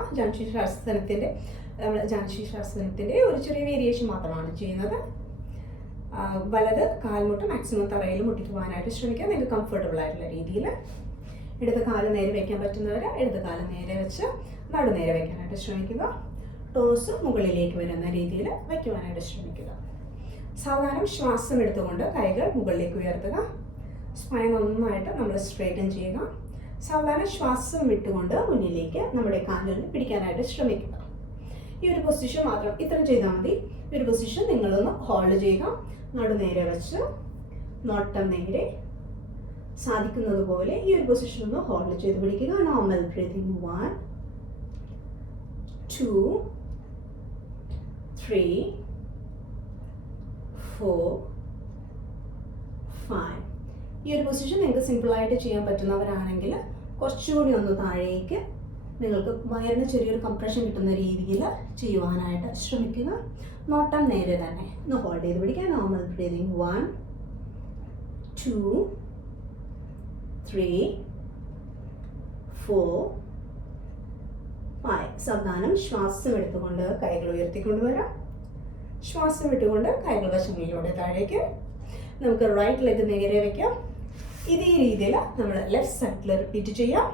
ജാനുശീർഷാസനത്തിൻ്റെ ഒരു ചെറിയ വേരിയേഷൻ മാത്രമാണ് ചെയ്യുന്നത്. വലത് കാൽമുട്ട് മാക്സിമം തറയിൽ മുട്ടിക്കുവാനായിട്ട് ശ്രമിക്കുക. നിങ്ങൾക്ക് കംഫർട്ടബിൾ ആയിട്ടുള്ള രീതിയിൽ. ഇടത് കാല് നേരെ വയ്ക്കാൻ പറ്റുന്നവർ ഇടത് കാല് നേരെ വെച്ച് നടു നേരെ വയ്ക്കാനായിട്ട് ശ്രമിക്കുക. ടോസ് മുകളിലേക്ക് വരുന്ന രീതിയിൽ വയ്ക്കുവാനായിട്ട് ശ്രമിക്കുക. സാവധാനം ശ്വാസം എടുത്തുകൊണ്ട് കൈകൾ മുകളിലേക്ക് ഉയർത്തുക. സ്പൈൻ നന്നായിട്ട് നമ്മൾ സ്ട്രെയിറ്റൻ ചെയ്യുക. സാവധാനം ശ്വാസം വിട്ടുകൊണ്ട് മുന്നിലേക്ക് നമ്മുടെ കാലുകൾ പിടിക്കാനായിട്ട് ശ്രമിക്കുക. ഈ ഒരു പൊസിഷൻ മാത്രം ഇത്ര ചെയ്താൽ മതി. ഈ ഒരു പൊസിഷൻ നിങ്ങളൊന്ന് ഹോൾഡ് ചെയ്യുക. നടു നേരെ വെച്ച് നോട്ടം നേരെ സാധിക്കുന്നത് പോലെ ഈ ഒരു പൊസിഷൻ ഒന്ന് ഹോൾഡ് ചെയ്ത് പിടിക്കുക. Normal breathing 1 2 3 4 5. ഈ ഒരു പൊസിഷൻ നിങ്ങൾക്ക് സിമ്പിളായിട്ട് ചെയ്യാൻ പറ്റുന്നവരാണെങ്കിൽ കുറച്ചുകൂടി ഒന്ന് താഴേക്ക് നിങ്ങൾക്ക് വയറിന് ചെറിയൊരു കംപ്രഷൻ കിട്ടുന്ന രീതിയിൽ ചെയ്യുവാനായിട്ട് ശ്രമിക്കുക. നോട്ടം നേരെ തന്നെ ഒന്ന് ഹോൾഡ് ചെയ്ത് പിടിക്കുക. Normal breathing 1 2 3 4 5. സാവധാനം ശ്വാസം എടുത്തുകൊണ്ട് കൈകൾ ഉയർത്തിക്കൊണ്ടുവരാം. ശ്വാസം വിട്ടുകൊണ്ട് കൈകൾ വശങ്ങളിലൂടെ താഴേക്ക്. നമുക്ക് റൈറ്റ് ലെഗ് നേരെ വയ്ക്കാം. ഇതേ രീതിയിൽ നമ്മൾ ലെഫ്റ്റ് സൈഡിൽ റിപ്പീറ്റ് ചെയ്യാം.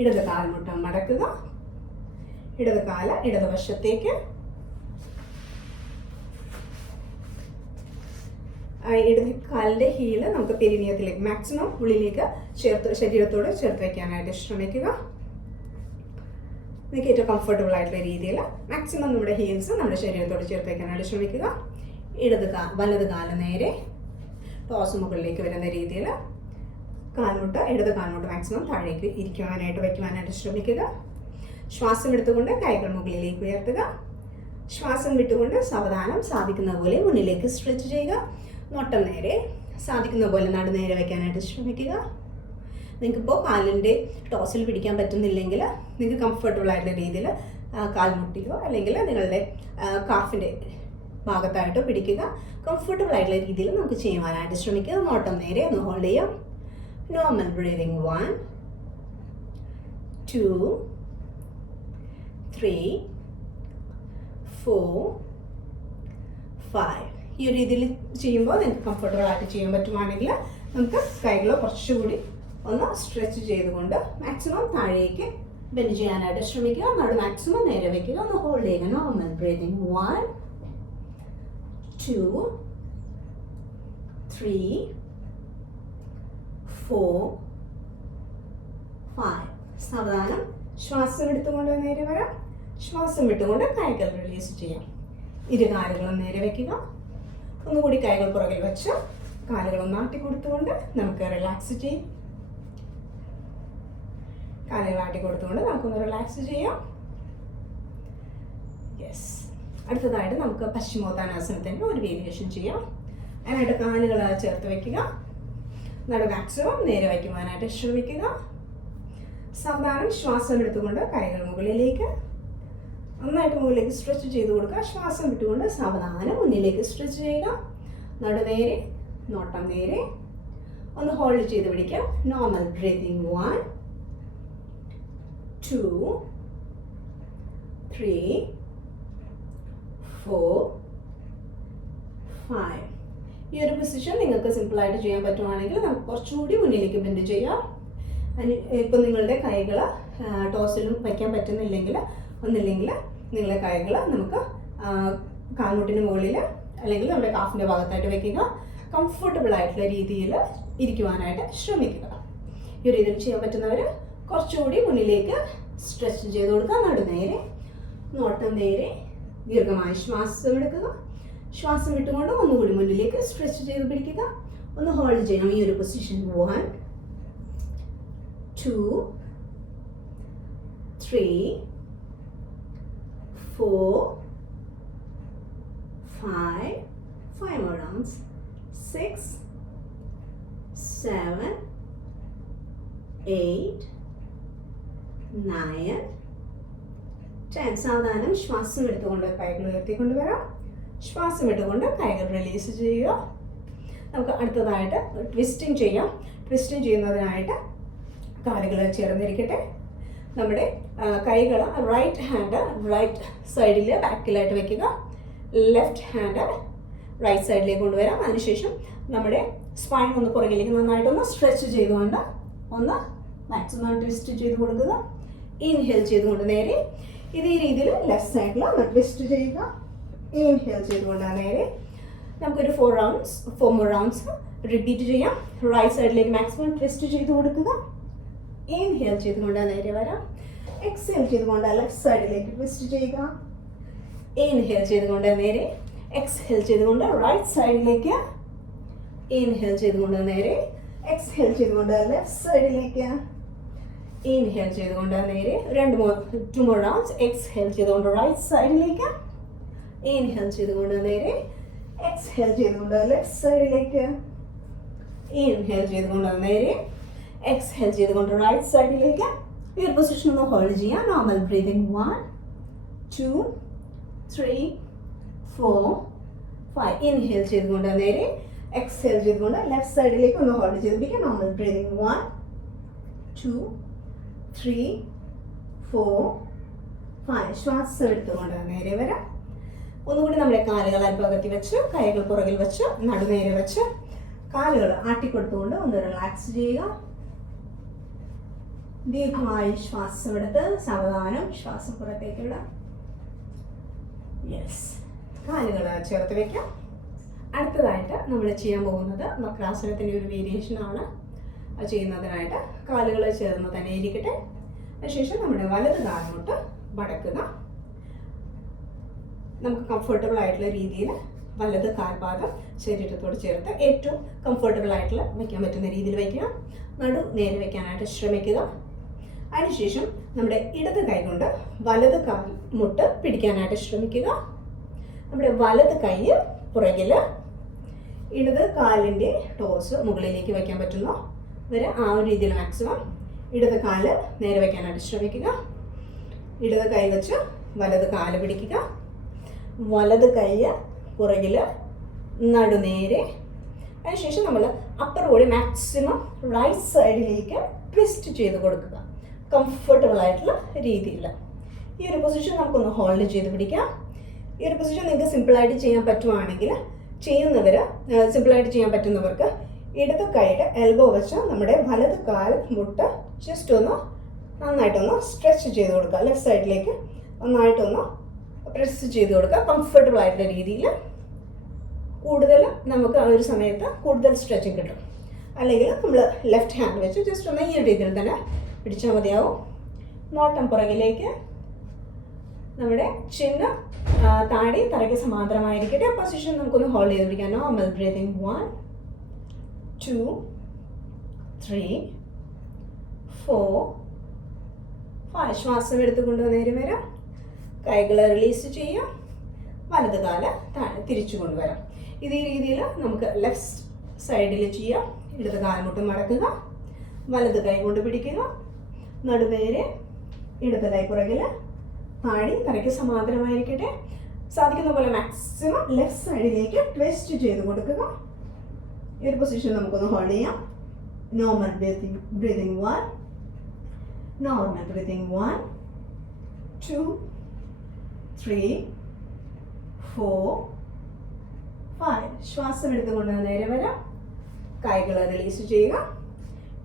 ഇടത് കാൽമുട്ടം മടക്കുക. ഇടത് കാല് ഇടതുവശത്തേക്ക്. ഇടത് കാലിൻ്റെ ഹീല് നമുക്ക് പെരിനിയത്തിലേക്ക് മാക്സിമം ഉള്ളിലേക്ക് ശരീരത്തോട് ചേർത്ത് വയ്ക്കാനായിട്ട് ശ്രമിക്കുക. നിങ്ങൾക്ക് ഏറ്റവും കംഫർട്ടബിൾ ആയിട്ടുള്ള രീതിയിൽ മാക്സിമം നമ്മുടെ ഹീൽസ് നമ്മുടെ ശരീരത്തോട് ചേർത്ത് വയ്ക്കാനായിട്ട് ശ്രമിക്കുക. വലത് കാല് നേരെ ടോസ് മുകളിലേക്ക് വരുന്ന രീതിയിൽ ഇടത് കാൽമുട്ട് മാക്സിമം താഴേക്ക് വയ്ക്കുവാനായിട്ട് ശ്രമിക്കുക. ശ്വാസം എടുത്തുകൊണ്ട് കൈകൾ മുകളിലേക്ക് ഉയർത്തുക. ശ്വാസം വിട്ടുകൊണ്ട് സാവധാനം സാധിക്കുന്ന പോലെ മുന്നിലേക്ക് സ്ട്രെച്ച് ചെയ്യുക. നോട്ടം നേരെ സാധിക്കുന്ന പോലെ നടുനേരെ വയ്ക്കാനായിട്ട് ശ്രമിക്കുക. നിങ്ങൾക്കിപ്പോൾ കാലിൻ്റെ ടോസിൽ പിടിക്കാൻ പറ്റുന്നില്ലെങ്കിൽ നിങ്ങൾക്ക് കംഫർട്ടബിൾ ആയിട്ടുള്ള രീതിയിൽ കാൽമുട്ടിലോ അല്ലെങ്കിൽ നിങ്ങളുടെ കാഫിൻ്റെ ഭാഗത്തായിട്ടോ പിടിക്കുക. കംഫർട്ടബിൾ ആയിട്ടുള്ള രീതിയിൽ നമുക്ക് ചെയ്യുവാനായിട്ട് ശ്രമിക്കുക. നോട്ടം നേരെ ഒന്ന് ഹോൾഡ് ചെയ്യാം. Normal breathing 1 2 3 4 5. ഈ ഒരു രീതിയിൽ ചെയ്യുമ്പോൾ നിങ്ങൾക്ക് കംഫർട്ടബിൾ ആയിട്ട് ചെയ്യാൻ പറ്റുവാണെങ്കിൽ നമുക്ക് കൈകൾ കുറച്ചുകൂടി ഒന്ന് സ്ട്രെച്ച് ചെയ്തുകൊണ്ട് മാക്സിമം താഴേക്ക് ബെൻഡ് ചെയ്യാനായിട്ട് ശ്രമിക്കുക. നടു മാക്സിമം നേരെ വയ്ക്കുക. ഒന്ന് ഹോൾഡ് ചെയ്യുക. Normal breathing 1 2 3 4 5. സാവധാനം ശ്വാസം എടുത്തുകൊണ്ട് നേരെ വരാം. ശ്വാസം വിട്ടുകൊണ്ട് കൈകൾ റിലീസ് ചെയ്യാം. ഇരുകാലുകളും നേരെ വയ്ക്കുക. ഒന്നുകൂടി കൈകൾ പുറകിൽ വെച്ച് കാലുകളൊന്ന് ആട്ടി കൊടുത്തുകൊണ്ട് നമുക്ക് റിലാക്സ് ചെയ്യാം. കാലുകൾ ആട്ടി കൊടുത്തുകൊണ്ട് നമുക്കൊന്ന് റിലാക്സ് ചെയ്യാം. യെസ്. അടുത്തതായിട്ട് നമുക്ക് പശ്ചിമോത്താനാസനത്തിൻ്റെ ഒരു വേരിയേഷൻ ചെയ്യാം. അതിനായിട്ട് കാലുകൾ ചേർത്ത് വയ്ക്കുക. നടു മാക്സിമം നേരെ വയ്ക്കുവാനായിട്ട് ശ്രമിക്കുക. സാവധാനം ശ്വാസം എടുത്തുകൊണ്ട് കൈകൾ മുകളിലേക്ക് നന്നായിട്ട് മുകളിലേക്ക് സ്ട്രെച്ച് ചെയ്ത് കൊടുക്കുക. ശ്വാസം വിട്ടുകൊണ്ട് സാവധാനം മുന്നിലേക്ക് സ്ട്രെച്ച് ചെയ്യുക. നടുനേരെ നോട്ടം നേരെ ഒന്ന് ഹോൾഡ് ചെയ്ത് പിടിക്കാം. Normal breathing 1 2 3 4 5. ഈ ഒരു പൊസിഷൻ നിങ്ങൾക്ക് സിമ്പിളായിട്ട് ചെയ്യാൻ പറ്റുവാണെങ്കിൽ നമുക്ക് കുറച്ചുകൂടി മുന്നിലേക്ക് ബെൻഡ് ചെയ്യാം. ഇപ്പം നിങ്ങളുടെ കൈകൾ ടോസിലും വയ്ക്കാൻ പറ്റുന്നില്ലെങ്കിൽ നിങ്ങളുടെ കൈകൾ നമുക്ക് കാൽമുട്ടിന് മുകളിൽ അല്ലെങ്കിൽ നമ്മുടെ കാഫിൻ്റെ ഭാഗത്തായിട്ട് വയ്ക്കുക. കംഫർട്ടബിൾ ആയിട്ടുള്ള രീതിയിൽ ഇരിക്കുവാനായിട്ട് ശ്രമിക്കുക. ഈ ഒരു രീതിയിൽ ചെയ്യാൻ പറ്റുന്നവർ കുറച്ചുകൂടി മുന്നിലേക്ക് സ്ട്രെച്ച് ചെയ്ത് കൊടുക്കുക. നടുനേരെ നോട്ടം നേരെ ദീർഘമായി ശ്വാസം എടുക്കുക. ശ്വാസം വിട്ടുകൊണ്ട് ഒന്നുകൂടി മുന്നിലേക്ക് സ്ട്രെച്ച് ചെയ്ത് പിടിക്കുക. ഒന്ന് ഹോൾഡ് ചെയ്യണം ഈ ഒരു പൊസിഷൻ. 1 2 3 4 5 more rounds. 6 7 8 9 10. സാവധാനം ശ്വാസം എടുത്തുകൊണ്ട് കൈകൾ ഉയർത്തിക്കൊണ്ട് വരാം. ശ്വാസം ഇട്ടുകൊണ്ട് കൈകൾ റിലീസ് ചെയ്യുക. നമുക്ക് അടുത്തതായിട്ട് ട്വിസ്റ്റിംഗ് ചെയ്യാം. ട്വിസ്റ്റിംഗ് ചെയ്യുന്നതിനായിട്ട് കാലുകൾ ചേർന്നിരിക്കട്ടെ. നമ്മുടെ കൈകൾ റൈറ്റ് ഹാൻഡ് റൈറ്റ് സൈഡിൽ ബാക്കിലായിട്ട് വയ്ക്കുക. ലെഫ്റ്റ് ഹാൻഡ് റൈറ്റ് സൈഡിലേക്ക് കൊണ്ടുവരാം. അതിനുശേഷം നമ്മുടെ സ്പൈൻ ഒന്ന് പുറകിലേക്ക് നന്നായിട്ടൊന്ന് സ്ട്രെച്ച് ചെയ്തുകൊണ്ട് ഒന്ന് മാക്സിമം ട്വിസ്റ്റ് ചെയ്ത് കൊടുക്കുക. ഇൻഹേൽ ചെയ്തുകൊണ്ട് നേരെ ഇതേ രീതിയിൽ ലെഫ്റ്റ് സൈഡിൽ ഒന്ന് ട്വിസ്റ്റ് ചെയ്യുക. ഇൻഹേൽ ചെയ്തുകൊണ്ട് നേരെ നമുക്കൊരു 4 more rounds റിപ്പീറ്റ് ചെയ്യാം. റൈറ്റ് സൈഡിലേക്ക് മാക്സിമം ട്വിസ്റ്റ് ചെയ്ത് കൊടുക്കുക. ഇൻഹേൽ ചെയ്തുകൊണ്ട് നേരെ വരാം. എക്സേൽ ചെയ്തുകൊണ്ട് ലെഫ്റ്റ് സൈഡിലേക്ക് ട്വിസ്റ്റ് ചെയ്യുക. ഇൻഹേൽ ചെയ്തുകൊണ്ട് നേരെ. എക്സ്ഹേൽ ചെയ്തുകൊണ്ട് റൈറ്റ് സൈഡിലേക്ക്. ഇൻഹേൽ ചെയ്തുകൊണ്ട് നേരെ. എക്സ്ഹേൽ ചെയ്തുകൊണ്ട് ലെഫ്റ്റ് സൈഡിലേക്ക്. ഇൻഹേൽ ചെയ്തുകൊണ്ട് നേരെ 2 more rounds. എക്സ്ഹേൽ ചെയ്തുകൊണ്ട് റൈറ്റ് സൈഡിലേക്ക്. ഇൻഹേൽ ചെയ്തുകൊണ്ട് നേരെ. എക്സ്ഹേൽ ചെയ്തുകൊണ്ട് ലെഫ്റ്റ് സൈഡിലേക്ക്. ഇൻഹേൽ ചെയ്തുകൊണ്ട് നേരെ. എക്സ്ഹേൽ ചെയ്തുകൊണ്ട് റൈറ്റ് സൈഡിലേക്ക്. ഈ ഒരു പൊസിഷൻ ഒന്ന് ഹോൾഡ് ചെയ്യാം. Normal breathing 1 2 3 4 5. ഇൻഹേൽ ചെയ്തുകൊണ്ട് നേരെ. എക്സ്ഹേൽ ചെയ്തുകൊണ്ട് ലെഫ്റ്റ് സൈഡിലേക്ക് ഒന്ന് ഹോൾഡ് ചെയ്ത് പിടിക്കാം. Normal breathing 1 2 3 4 5. ശ്വാസം എടുത്തുകൊണ്ട് നേരെ വരാം. ഒന്നുകൂടി നമ്മുടെ കാലുകൾ അല്പകത്തി വെച്ച് കൈകൾ പുറകിൽ വെച്ച് നടുനേരെ വെച്ച് കാലുകൾ ആട്ടിക്കൊടുത്തുകൊണ്ട് ഒന്ന് റിലാക്സ് ചെയ്യുക. ദീർഘമായി ശ്വാസം എടുത്ത് സാവധാനം ശ്വാസം പുറത്തേക്ക് വിടാം. യെസ്. കാലുകൾ ചേർത്ത് വെക്കാം. അടുത്തതായിട്ട് നമ്മൾ ചെയ്യാൻ പോകുന്നത് വക്രാസനത്തിൻ്റെ ഒരു വേരിയേഷനാണ്. അത് ചെയ്യുന്നതിനായിട്ട് കാലുകൾ ചേർന്ന് തന്നെ ഇരിക്കട്ടെ. അതിനുശേഷം നമ്മുടെ വലത് കാലിലോട്ട് മടക്കുക. നമുക്ക് കംഫർട്ടബിൾ ആയിട്ടുള്ള രീതിയിൽ വലത് കാൽപാദം ശരീരത്തോട് ചേർത്ത് ഏറ്റവും കംഫർട്ടബിൾ ആയിട്ടുള്ള വയ്ക്കാൻ പറ്റുന്ന രീതിയിൽ വയ്ക്കുക. നടു നേരെ വയ്ക്കാനായിട്ട് ശ്രമിക്കുക. അതിനുശേഷം നമ്മുടെ ഇടത് കൈ കൊണ്ട് വലത് കാൽ മുട്ട് പിടിക്കാനായിട്ട് ശ്രമിക്കുക. നമ്മുടെ വലത് കൈ പുറകിൽ, ഇടത് കാലിൻ്റെ ടോസ് മുകളിലേക്ക് വയ്ക്കാൻ പറ്റുന്ന വരെ ആ ഒരു രീതിയിൽ മാക്സിമം ഇടത് കാല് നേരെ വയ്ക്കാനായിട്ട് ശ്രമിക്കുക. ഇടത് കൈ വെച്ച് വലത് കാല് പിടിക്കുക. വലത് കൈ പുറകിൽ, നടുനേരെ. അതിനുശേഷം നമ്മൾ അപ്പർ ബോഡി മാക്സിമം റൈറ്റ് സൈഡിലേക്ക് ട്വിസ്റ്റ് ചെയ്ത് കൊടുക്കുക, കംഫർട്ടബിൾ ആയിട്ടുള്ള രീതിയിൽ. ഈ ഒരു പൊസിഷൻ നമുക്കൊന്ന് ഹോൾഡ് ചെയ്ത് പിടിക്കാം. ഈ ഒരു പൊസിഷൻ നിങ്ങൾക്ക് സിമ്പിളായിട്ട് ചെയ്യാൻ പറ്റുവാണെങ്കിൽ സിമ്പിളായിട്ട് ചെയ്യാൻ പറ്റുന്നവർക്ക് ഇടത് കൈയുടെ എൽബോ വെച്ച് നമ്മുടെ വലത് കാൽ മുട്ട് ജസ്റ്റ് ഒന്ന് നന്നായിട്ടൊന്ന് സ്ട്രെച്ച് ചെയ്ത് കൊടുക്കുക. ലെഫ്റ്റ് സൈഡിലേക്ക് നന്നായിട്ടൊന്ന് പ്രസ് ചെയ്ത് കൊടുക്കുക, കംഫർട്ടബിൾ ആയിട്ടുള്ള രീതിയിൽ. കൂടുതൽ നമുക്ക് ആ ഒരു സമയത്ത് കൂടുതൽ സ്ട്രെച്ചിങ് കിട്ടും. അല്ലെങ്കിൽ നമ്മൾ ലെഫ്റ്റ് ഹാൻഡ് വെച്ച് ജസ്റ്റ് ഒന്ന് ഈ രീതിയിൽ തന്നെ പിടിച്ചാൽ മതിയാവും. നോട്ടം പുറകിലേക്ക്, നമ്മുടെ ചിഹ്നം താടി തറയ്ക്ക് സമാന്തരമായിരിക്കട്ടെ. പൊസിഷൻ നമുക്കൊന്ന് ഹോൾഡ് ചെയ്ത് പിടിക്കാം. Normal breathing. 1 2 3 4 5. ശ്വാസം എടുത്തുകൊണ്ട് നേരെ വരാം. കൈകൾ റിലീസ് ചെയ്യാം. വലത് കാല് താഴെ തിരിച്ചു കൊണ്ടുവരാം. ഇതേ രീതിയിൽ നമുക്ക് ലെഫ്റ്റ് സൈഡിൽ ചെയ്യാം. ഇടത് കാൽമുട്ട് മടക്കുക, വലത് കൈ കൊണ്ട് പിടിക്കുക, നടുവേരെ, ഇടത് കൈ പുറകിൽ, താടി തലയ്ക്ക് സമാന്തരമായിരിക്കട്ടെ. സാധിക്കുന്ന പോലെ മാക്സിമം ലെഫ്റ്റ് സൈഡിലേക്ക് ട്വിസ്റ്റ് ചെയ്ത് കൊടുക്കുക. ഈ ഒരു പൊസിഷൻ നമുക്കൊന്ന് ഹോൾഡ് ചെയ്യാം. Normal breathing 1, normal breathing 1 2 3 4 5. ശ്വാസം എടുത്തുകൊണ്ട് നേരെ വരാം. കൈകൾ റിലീസ് ചെയ്യുക.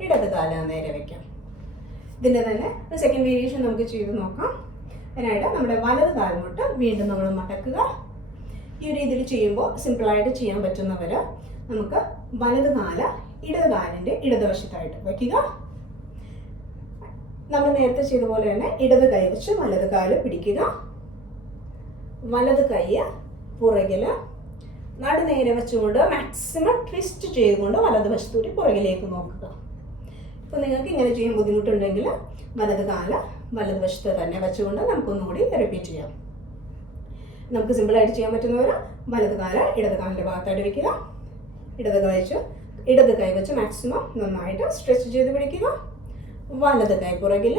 ഇടത് കാല് നേരെ വയ്ക്കാം. ഇതിൻ്റെ തന്നെ ഒരു സെക്കൻഡ് വേരിയേഷൻ നമുക്ക് ചെയ്ത് നോക്കാം. അതിനായിട്ട് നമ്മുടെ വലത് കാൽമുട്ട് വീണ്ടും നമ്മൾ മടക്കുക. ഈ ഒരു രീതിയിൽ ചെയ്യുമ്പോൾ സിമ്പിളായിട്ട് ചെയ്യാൻ പറ്റുന്നവർ നമുക്ക് വലത് കാല് ഇടത് കാലിൻ്റെ ഇടതുവശത്തായിട്ട് വയ്ക്കുക. നമ്മൾ നേരത്തെ ചെയ്ത പോലെ തന്നെ ഇടത് കൈ വെച്ച് വലത് കാല് പിടിക്കുക. വലത് കൈ പുറകിൽ, നടുനേരെ വെച്ചുകൊണ്ട് മാക്സിമം ട്വിസ്റ്റ് ചെയ്തുകൊണ്ട് വലതുവശത്തൂടി പുറകിലേക്ക് നോക്കുക. ഇപ്പോൾ നിങ്ങൾക്ക് ഇങ്ങനെ ചെയ്യാൻ ബുദ്ധിമുട്ടുണ്ടെങ്കിൽ വലത് കാല് വലതുവശത്ത് തന്നെ വെച്ചുകൊണ്ട് നമുക്കൊന്നുകൂടി റിപ്പീറ്റ് ചെയ്യാം. നമുക്ക് സിമ്പിളായിട്ട് ചെയ്യാൻ പറ്റുന്നവർ വലത് കാല് ഇടത് കാലിൻ്റെ ഭാഗത്തായിട്ട് വയ്ക്കുക. ഇടത് കൈ വെച്ച് മാക്സിമം നന്നായിട്ട് സ്ട്രെച്ച് ചെയ്ത് പിടിക്കുക. വലത് കൈ പുറകിൽ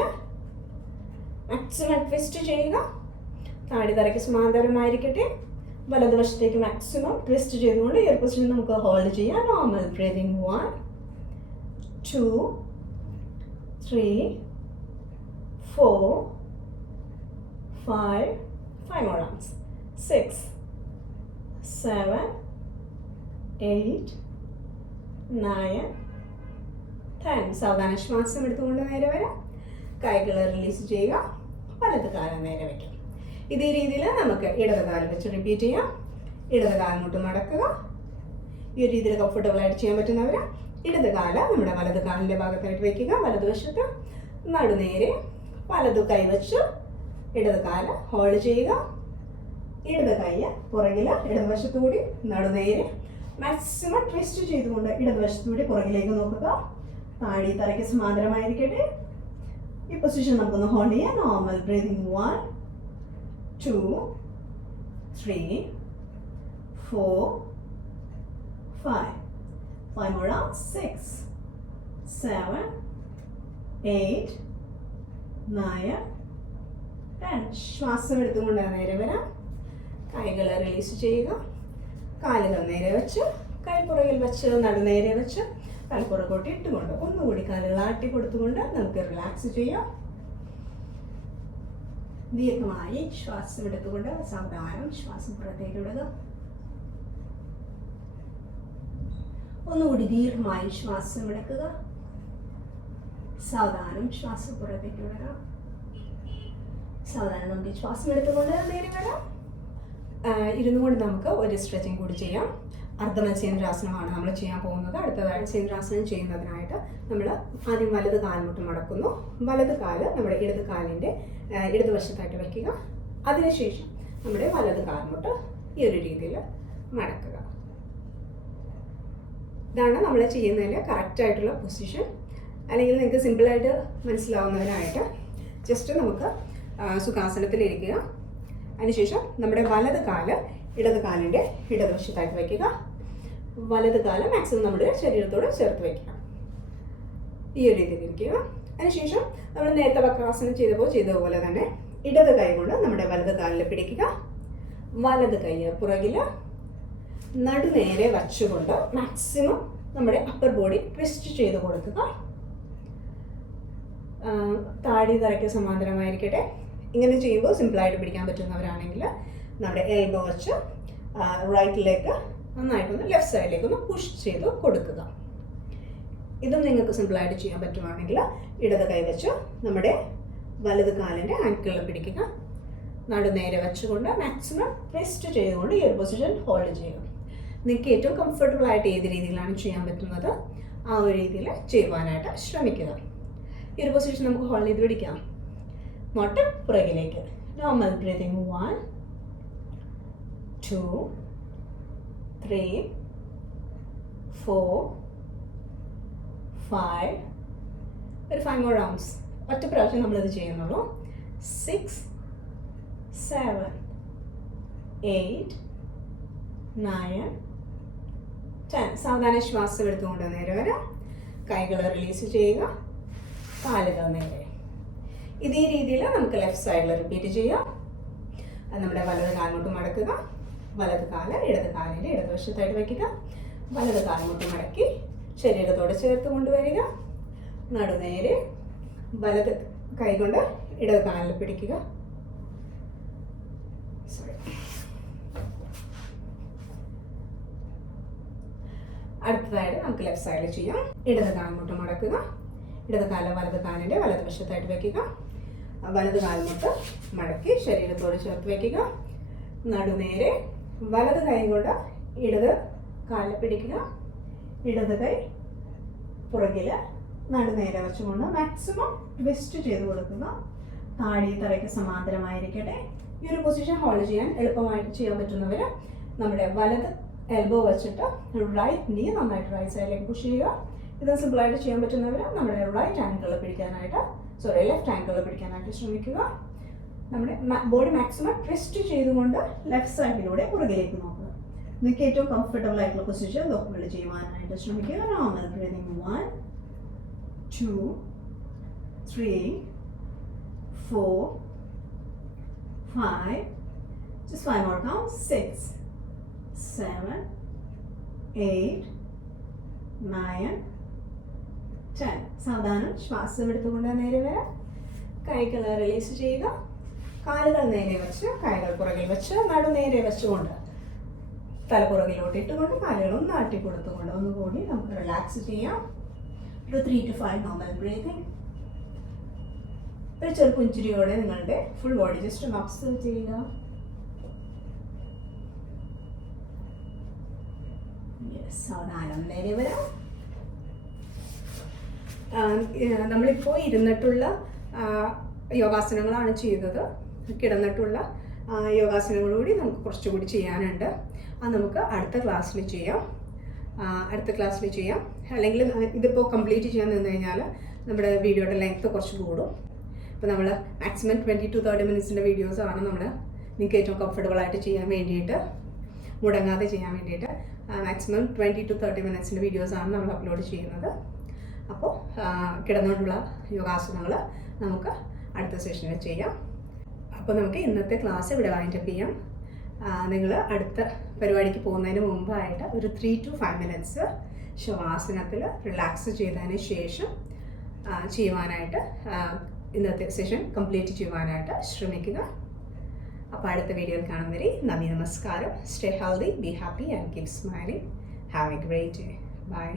മാക്സിമം ട്വിസ്റ്റ് ചെയ്യുക. താടി തറയ്ക്ക് സമാന്തരമായിരിക്കട്ടെ. വലതുവശത്തേക്ക് മാക്സിമം ട്വിസ്റ്റ് ചെയ്തുകൊണ്ട് ഈ ഒരു പൊസിഷൻ നമുക്ക് ഹോൾഡ് ചെയ്യാം. Normal breathing 1 2 3 4 5 more rounds. 6 7 8 9 10. സാവധാനം ശ്വാസം എടുത്തുകൊണ്ട് നേരെ വരാം. കൈകൾ റിലീസ് ചെയ്യുക. വലത് കാലം നേരെ വയ്ക്കാം. ഇതേ രീതിയിൽ നമുക്ക് ഇടത് കാലം വെച്ച് റിപ്പീറ്റ് ചെയ്യാം. ഇടത് കാലിനോട്ട് മടക്കുക. ഈ ഒരു രീതിയിൽ കംഫർട്ടബിൾ ആയിട്ട് ചെയ്യാൻ പറ്റുന്നവർ ഇടത് കാല് നമ്മുടെ വലത് കാലിൻ്റെ ഭാഗത്തായിട്ട് വയ്ക്കുക. വലതുവശത്ത് നടുനേരെ, വലത് കൈ വെച്ച് ഇടത് കാല് ഹോൾഡ് ചെയ്യുക. ഇടത് കൈ പുറകിൽ, ഇടതുവശത്തുകൂടി നടുനേരെ മാക്സിമം ട്വിസ്റ്റ് ചെയ്തുകൊണ്ട് ഇടതുവശത്തുകൂടി പുറകിലേക്ക് നോക്കുക. താടി തലയ്ക്ക് സമാന്തരമായിരിക്കട്ടെ. ഈ പൊസിഷൻ നമുക്കൊന്ന് ഹോൾഡ് ചെയ്യാം. Normal breathing 1 2 3 4 5 more rounds. 6 7 8 9 10. ശ്വാസം എടുത്തുകൊണ്ട് നേരെ വരാം. കൈകൾ റിലീസ് ചെയ്യുക. കാലുകൾ നേരെ വെച്ച്, കൈ പുറകിൽ വെച്ച്, നടുനേരെ വെച്ച്, കൽപ്പുറകോട്ട് ഇട്ടുകൊണ്ട് ഒന്നുകൂടി കാലുകൾ ആട്ടി കൊടുത്തുകൊണ്ട് നമുക്ക് റിലാക്സ് ചെയ്യാം. ദീർഘമായി ശ്വാസം എടുത്തുകൊണ്ട് സാവധാനം ശ്വാസം പുറത്തേക്ക് വിടുക. ഒന്നുകൂടി ദീർഘമായി ശ്വാസം എടുക്കുക. സാവധാനം ശ്വാസം പുറത്തേക്ക് വിടുക. സാവധാനം നമുക്ക് ശ്വാസം എടുത്തുകൊണ്ട് നേരെ വരാം. ഇരുന്നുകൊണ്ട് നമുക്ക് ഒരു സ്ട്രെച്ചിങ് കൂടി ചെയ്യാം. അർദ്ധമത്സ്യേന്ദ്രാസനമാണ് നമ്മൾ ചെയ്യാൻ പോകുന്നത്. അടുത്തതായി മത്സ്യേന്ദ്രാസനം ചെയ്യുന്നതിനായിട്ട് നമ്മൾ ആദ്യം വലത് കാൽമുട്ട് മടക്കുന്നു. വലത് കാല് നമ്മുടെ ഇടത് കാലിൻ്റെ ഇടതുവശത്തായിട്ട് വയ്ക്കുക. അതിനുശേഷം നമ്മുടെ വലത് കാൽമുട്ട് ഈ ഒരു രീതിയിൽ മടക്കുക. ഇതാണ് നമ്മൾ ചെയ്യുന്നതിൻ്റെ കറക്റ്റായിട്ടുള്ള പൊസിഷൻ. അല്ലെങ്കിൽ നിങ്ങൾക്ക് സിമ്പിളായിട്ട് മനസ്സിലാവുന്നതിനായിട്ട് ജസ്റ്റ് നമുക്ക് സുഖാസനത്തിലിരിക്കുക. അതിനുശേഷം നമ്മുടെ വലത് കാല് ഇടത് കാലിൻ്റെ ഇടതുവശത്തായിട്ട് വയ്ക്കുക. വലത് കാല് മാക്സിമം നമ്മുടെ ശരീരത്തോട് ചേർത്ത് വയ്ക്കുക. ഈ ഒരു രീതിയിൽ ഇരിക്കുക. അതിനുശേഷം നമ്മൾ നേരത്തെ വക്രാസനം ചെയ്തതുപോലെ തന്നെ ഇടത് കൈ കൊണ്ട് നമ്മുടെ വലത് കാലിൽ പിടിക്കുക. വലത് കൈ പുറകിൽ നടുനേരെ വച്ചുകൊണ്ട് മാക്സിമം നമ്മുടെ അപ്പർ ബോഡി ട്വിസ്റ്റ് ചെയ്ത് കൊടുക്കുക. താടി തറയ്ക്ക് സമാന്തരമായിരിക്കട്ടെ. ഇങ്ങനെ ചെയ്യുമ്പോൾ സിമ്പിളായിട്ട് പിടിക്കാൻ പറ്റുന്നവരാണെങ്കിൽ നമ്മുടെ എൽബോ വെച്ച് റൈറ്റിലേക്ക് നന്നായിട്ടൊന്ന് ലെഫ്റ്റ് സൈഡിലേക്കൊന്ന് പുഷ് ചെയ്ത് കൊടുക്കുക. ഇതും നിങ്ങൾക്ക് സിമ്പിളായിട്ട് ചെയ്യാൻ പറ്റുവാണെങ്കിൽ ഇടത് കൈ വെച്ച് നമ്മുടെ വലത് കാലിൻ്റെ ആങ്കിളിൽ പിടിക്കുക. നടുനേരെ വെച്ചുകൊണ്ട് മാക്സിമം ട്വിസ്റ്റ് ചെയ്തുകൊണ്ട് ഈ ഒരു പൊസിഷൻ ഹോൾഡ് ചെയ്യുക. നിങ്ങൾക്ക് ഏറ്റവും കംഫർട്ടബിൾ ആയിട്ട് ഏത് രീതിയിലാണ് ചെയ്യാൻ പറ്റുന്നത് ആ ഒരു രീതിയിൽ ചെയ്യുവാനായിട്ട് ശ്രമിക്കുക. ഈ ഒരു പൊസിഷൻ നമുക്ക് ഹോൾഡ് ചെയ്ത് പിടിക്കാം. നോട്ട് പുറകിലേക്ക്. നോർമൽ ബ്രീതിങ് 1 2 3 4 5 ഒരു 5 more rounds. ഒറ്റ പ്രാവശ്യം നമ്മളിത് ചെയ്യുന്നുള്ളൂ. 6 7 8 9 10. സാവധാനം ശ്വാസം എടുത്തുകൊണ്ട് നേരെ വരാം. കൈകൾ റിലീസ് ചെയ്യുക. കാലുകൾ നേരെ. ഇതേ രീതിയിൽ നമുക്ക് ലെഫ്റ്റ് സൈഡിൽ റിപ്പീറ്റ് ചെയ്യാം. നമ്മുടെ വലത് കാൽമുട്ട് മടക്കുക. വലത് കാല് ഇടത് കാലിൻ്റെ ഇടതുവശത്തായിട്ട് വയ്ക്കുക. വലത് കാൽമുട്ട് മടക്കി ശരീരത്തോട് ചേർത്ത് കൊണ്ടുവരിക. നടുനേരെ വലത് കൈ കൊണ്ട് ഇടത് കാലിൽ പിടിക്കുക. അടുത്തതായിട്ട് നമുക്ക് ലെഫ്റ്റ് സൈഡിൽ ചെയ്യാം. ഇടത് കാൽമുട്ട് മടക്കുക. ഇടത് കാല് വലത് കാലിൻ്റെ വലതുവശത്തായിട്ട് വയ്ക്കുക. വലത് കാൽമുട്ട് മടക്കി ശരീരത്തോട് ചേർത്ത് വയ്ക്കുക. നടുനേരെ വലത് കൈ കൊണ്ട് ഇടത് കാലിൽ പിടിക്കുക. ഇടത് കൈ പുറകിൽ നടുനേരെ വെച്ചുകൊണ്ട് മാക്സിമം ട്വിസ്റ്റ് ചെയ്ത് കൊടുക്കുക. താടി തറയ്ക്ക് സമാന്തരമായിരിക്കട്ടെ. ഈ ഒരു പൊസിഷൻ ഹോൾഡ് ചെയ്യാൻ എളുപ്പമായിട്ട് ചെയ്യാൻ പറ്റുന്നവർ നമ്മുടെ വലത് എൽബോ വെച്ചിട്ട് റൈറ്റ് നീ നന്നായിട്ട് റൈറ്റ് സൈഡിലേക്ക് പുഷ് ചെയ്യുക. ഇത് സിമ്പിളായിട്ട് ചെയ്യാൻ പറ്റുന്നവർ നമ്മുടെ ലെഫ്റ്റ് ആങ്കിളിൽ പിടിക്കാനായിട്ട് ശ്രമിക്കുക. നമ്മുടെ ബോഡി മാക്സിമം ട്വിസ്റ്റ് ചെയ്തുകൊണ്ട് ലെഫ്റ്റ് സൈഡിലൂടെ പുറകിലേക്ക് നോക്കുക. നിങ്ങൾക്ക് ഏറ്റവും കംഫർട്ടബിൾ ആയിട്ടുള്ള പൊസിഷൻ ലോക്കുകൾ ചെയ്യുവാനായിട്ട് ശ്രമിക്കുക. Normal breathing 1 2 3 4 5 just 5 more counts. 6 7 8 9 10. സാവധാനം ശ്വാസം എടുത്തുകൊണ്ട് നേരെ വരാം. കൈകൾ റിലീസ് ചെയ്യുക. കാലുകൾ നേരെ വെച്ച് കൈകൾ പുറകിൽ വെച്ച് നടുനേരെ വെച്ചുകൊണ്ട് തലപ്പുറകിലോട്ട് ഇട്ടുകൊണ്ട് കാലുകൾ ഒന്ന് ആട്ടി കൊടുത്തുകൊണ്ട് ഒന്നുകൂടി നമുക്ക് റിലാക്സ് ചെയ്യാം. ഒരു 3 to 5 നോർമൽ ബ്രീതിങ്. ഒരു ചെറു പുഞ്ചിരിയോടെ നിങ്ങളുടെ ഫുൾ ബോഡി ജസ്റ്റ് ഒന്ന് ഒബ്സർവ് ചെയ്യുക. സാവധാനം നേരെ വരാം. നമ്മളിപ്പോൾ ഇരുന്നിട്ടുള്ള യോഗാസനങ്ങളാണ് ചെയ്തത്. കിടന്നിട്ടുള്ള യോഗാസനങ്ങളൂടി നമുക്ക് കുറച്ചുകൂടി ചെയ്യാനുണ്ട്. അത് നമുക്ക് അടുത്ത ക്ലാസ്സിൽ ചെയ്യാം. അല്ലെങ്കിൽ ഇതിപ്പോൾ കംപ്ലീറ്റ് ചെയ്യാൻ നിന്ന് കഴിഞ്ഞാൽ നമ്മുടെ വീഡിയോയുടെ ലെങ്ത്ത് കുറച്ച് കൂടും. ഇപ്പോൾ നമ്മൾ മാക്സിമം 20 to 30 മിനിറ്റ്സിൻ്റെ വീഡിയോസാണ് നമ്മൾ നിങ്ങൾക്ക് ഏറ്റവും കംഫർട്ടബിളായിട്ട് ചെയ്യാൻ വേണ്ടിയിട്ട്, മുടങ്ങാതെ ചെയ്യാൻ വേണ്ടിയിട്ട് മാക്സിമം 20 to 30 മിനിറ്റ്സിൻ്റെ വീഡിയോസാണ് നമ്മൾ അപ്ലോഡ് ചെയ്യുന്നത്. അപ്പോൾ കിടന്നുകൊണ്ടുള്ള യോഗാസനങ്ങൾ നമുക്ക് അടുത്ത സെഷനിൽ ചെയ്യാം. അപ്പോൾ നമുക്ക് ഇന്നത്തെ ക്ലാസ് ഇവിടെ വൈൻഡപ്പ് ചെയ്യാം. നിങ്ങൾ അടുത്ത പരിപാടിക്ക് പോകുന്നതിന് മുമ്പായിട്ട് ഒരു 3 to 5 മിനിറ്റ്സ് ശവാസനത്തിൽ റിലാക്സ് ചെയ്തതിന് ശേഷം ചെയ്യുവാനായിട്ട് ഇന്നത്തെ സെഷൻ കംപ്ലീറ്റ് ചെയ്യുവാനായിട്ട് ശ്രമിക്കുക. അപ്പോൾ അടുത്ത വീഡിയോയിൽ കാണും വരെ നന്ദി, നമസ്കാരം. Stay healthy, be happy and keep smiling. Have a great day. By.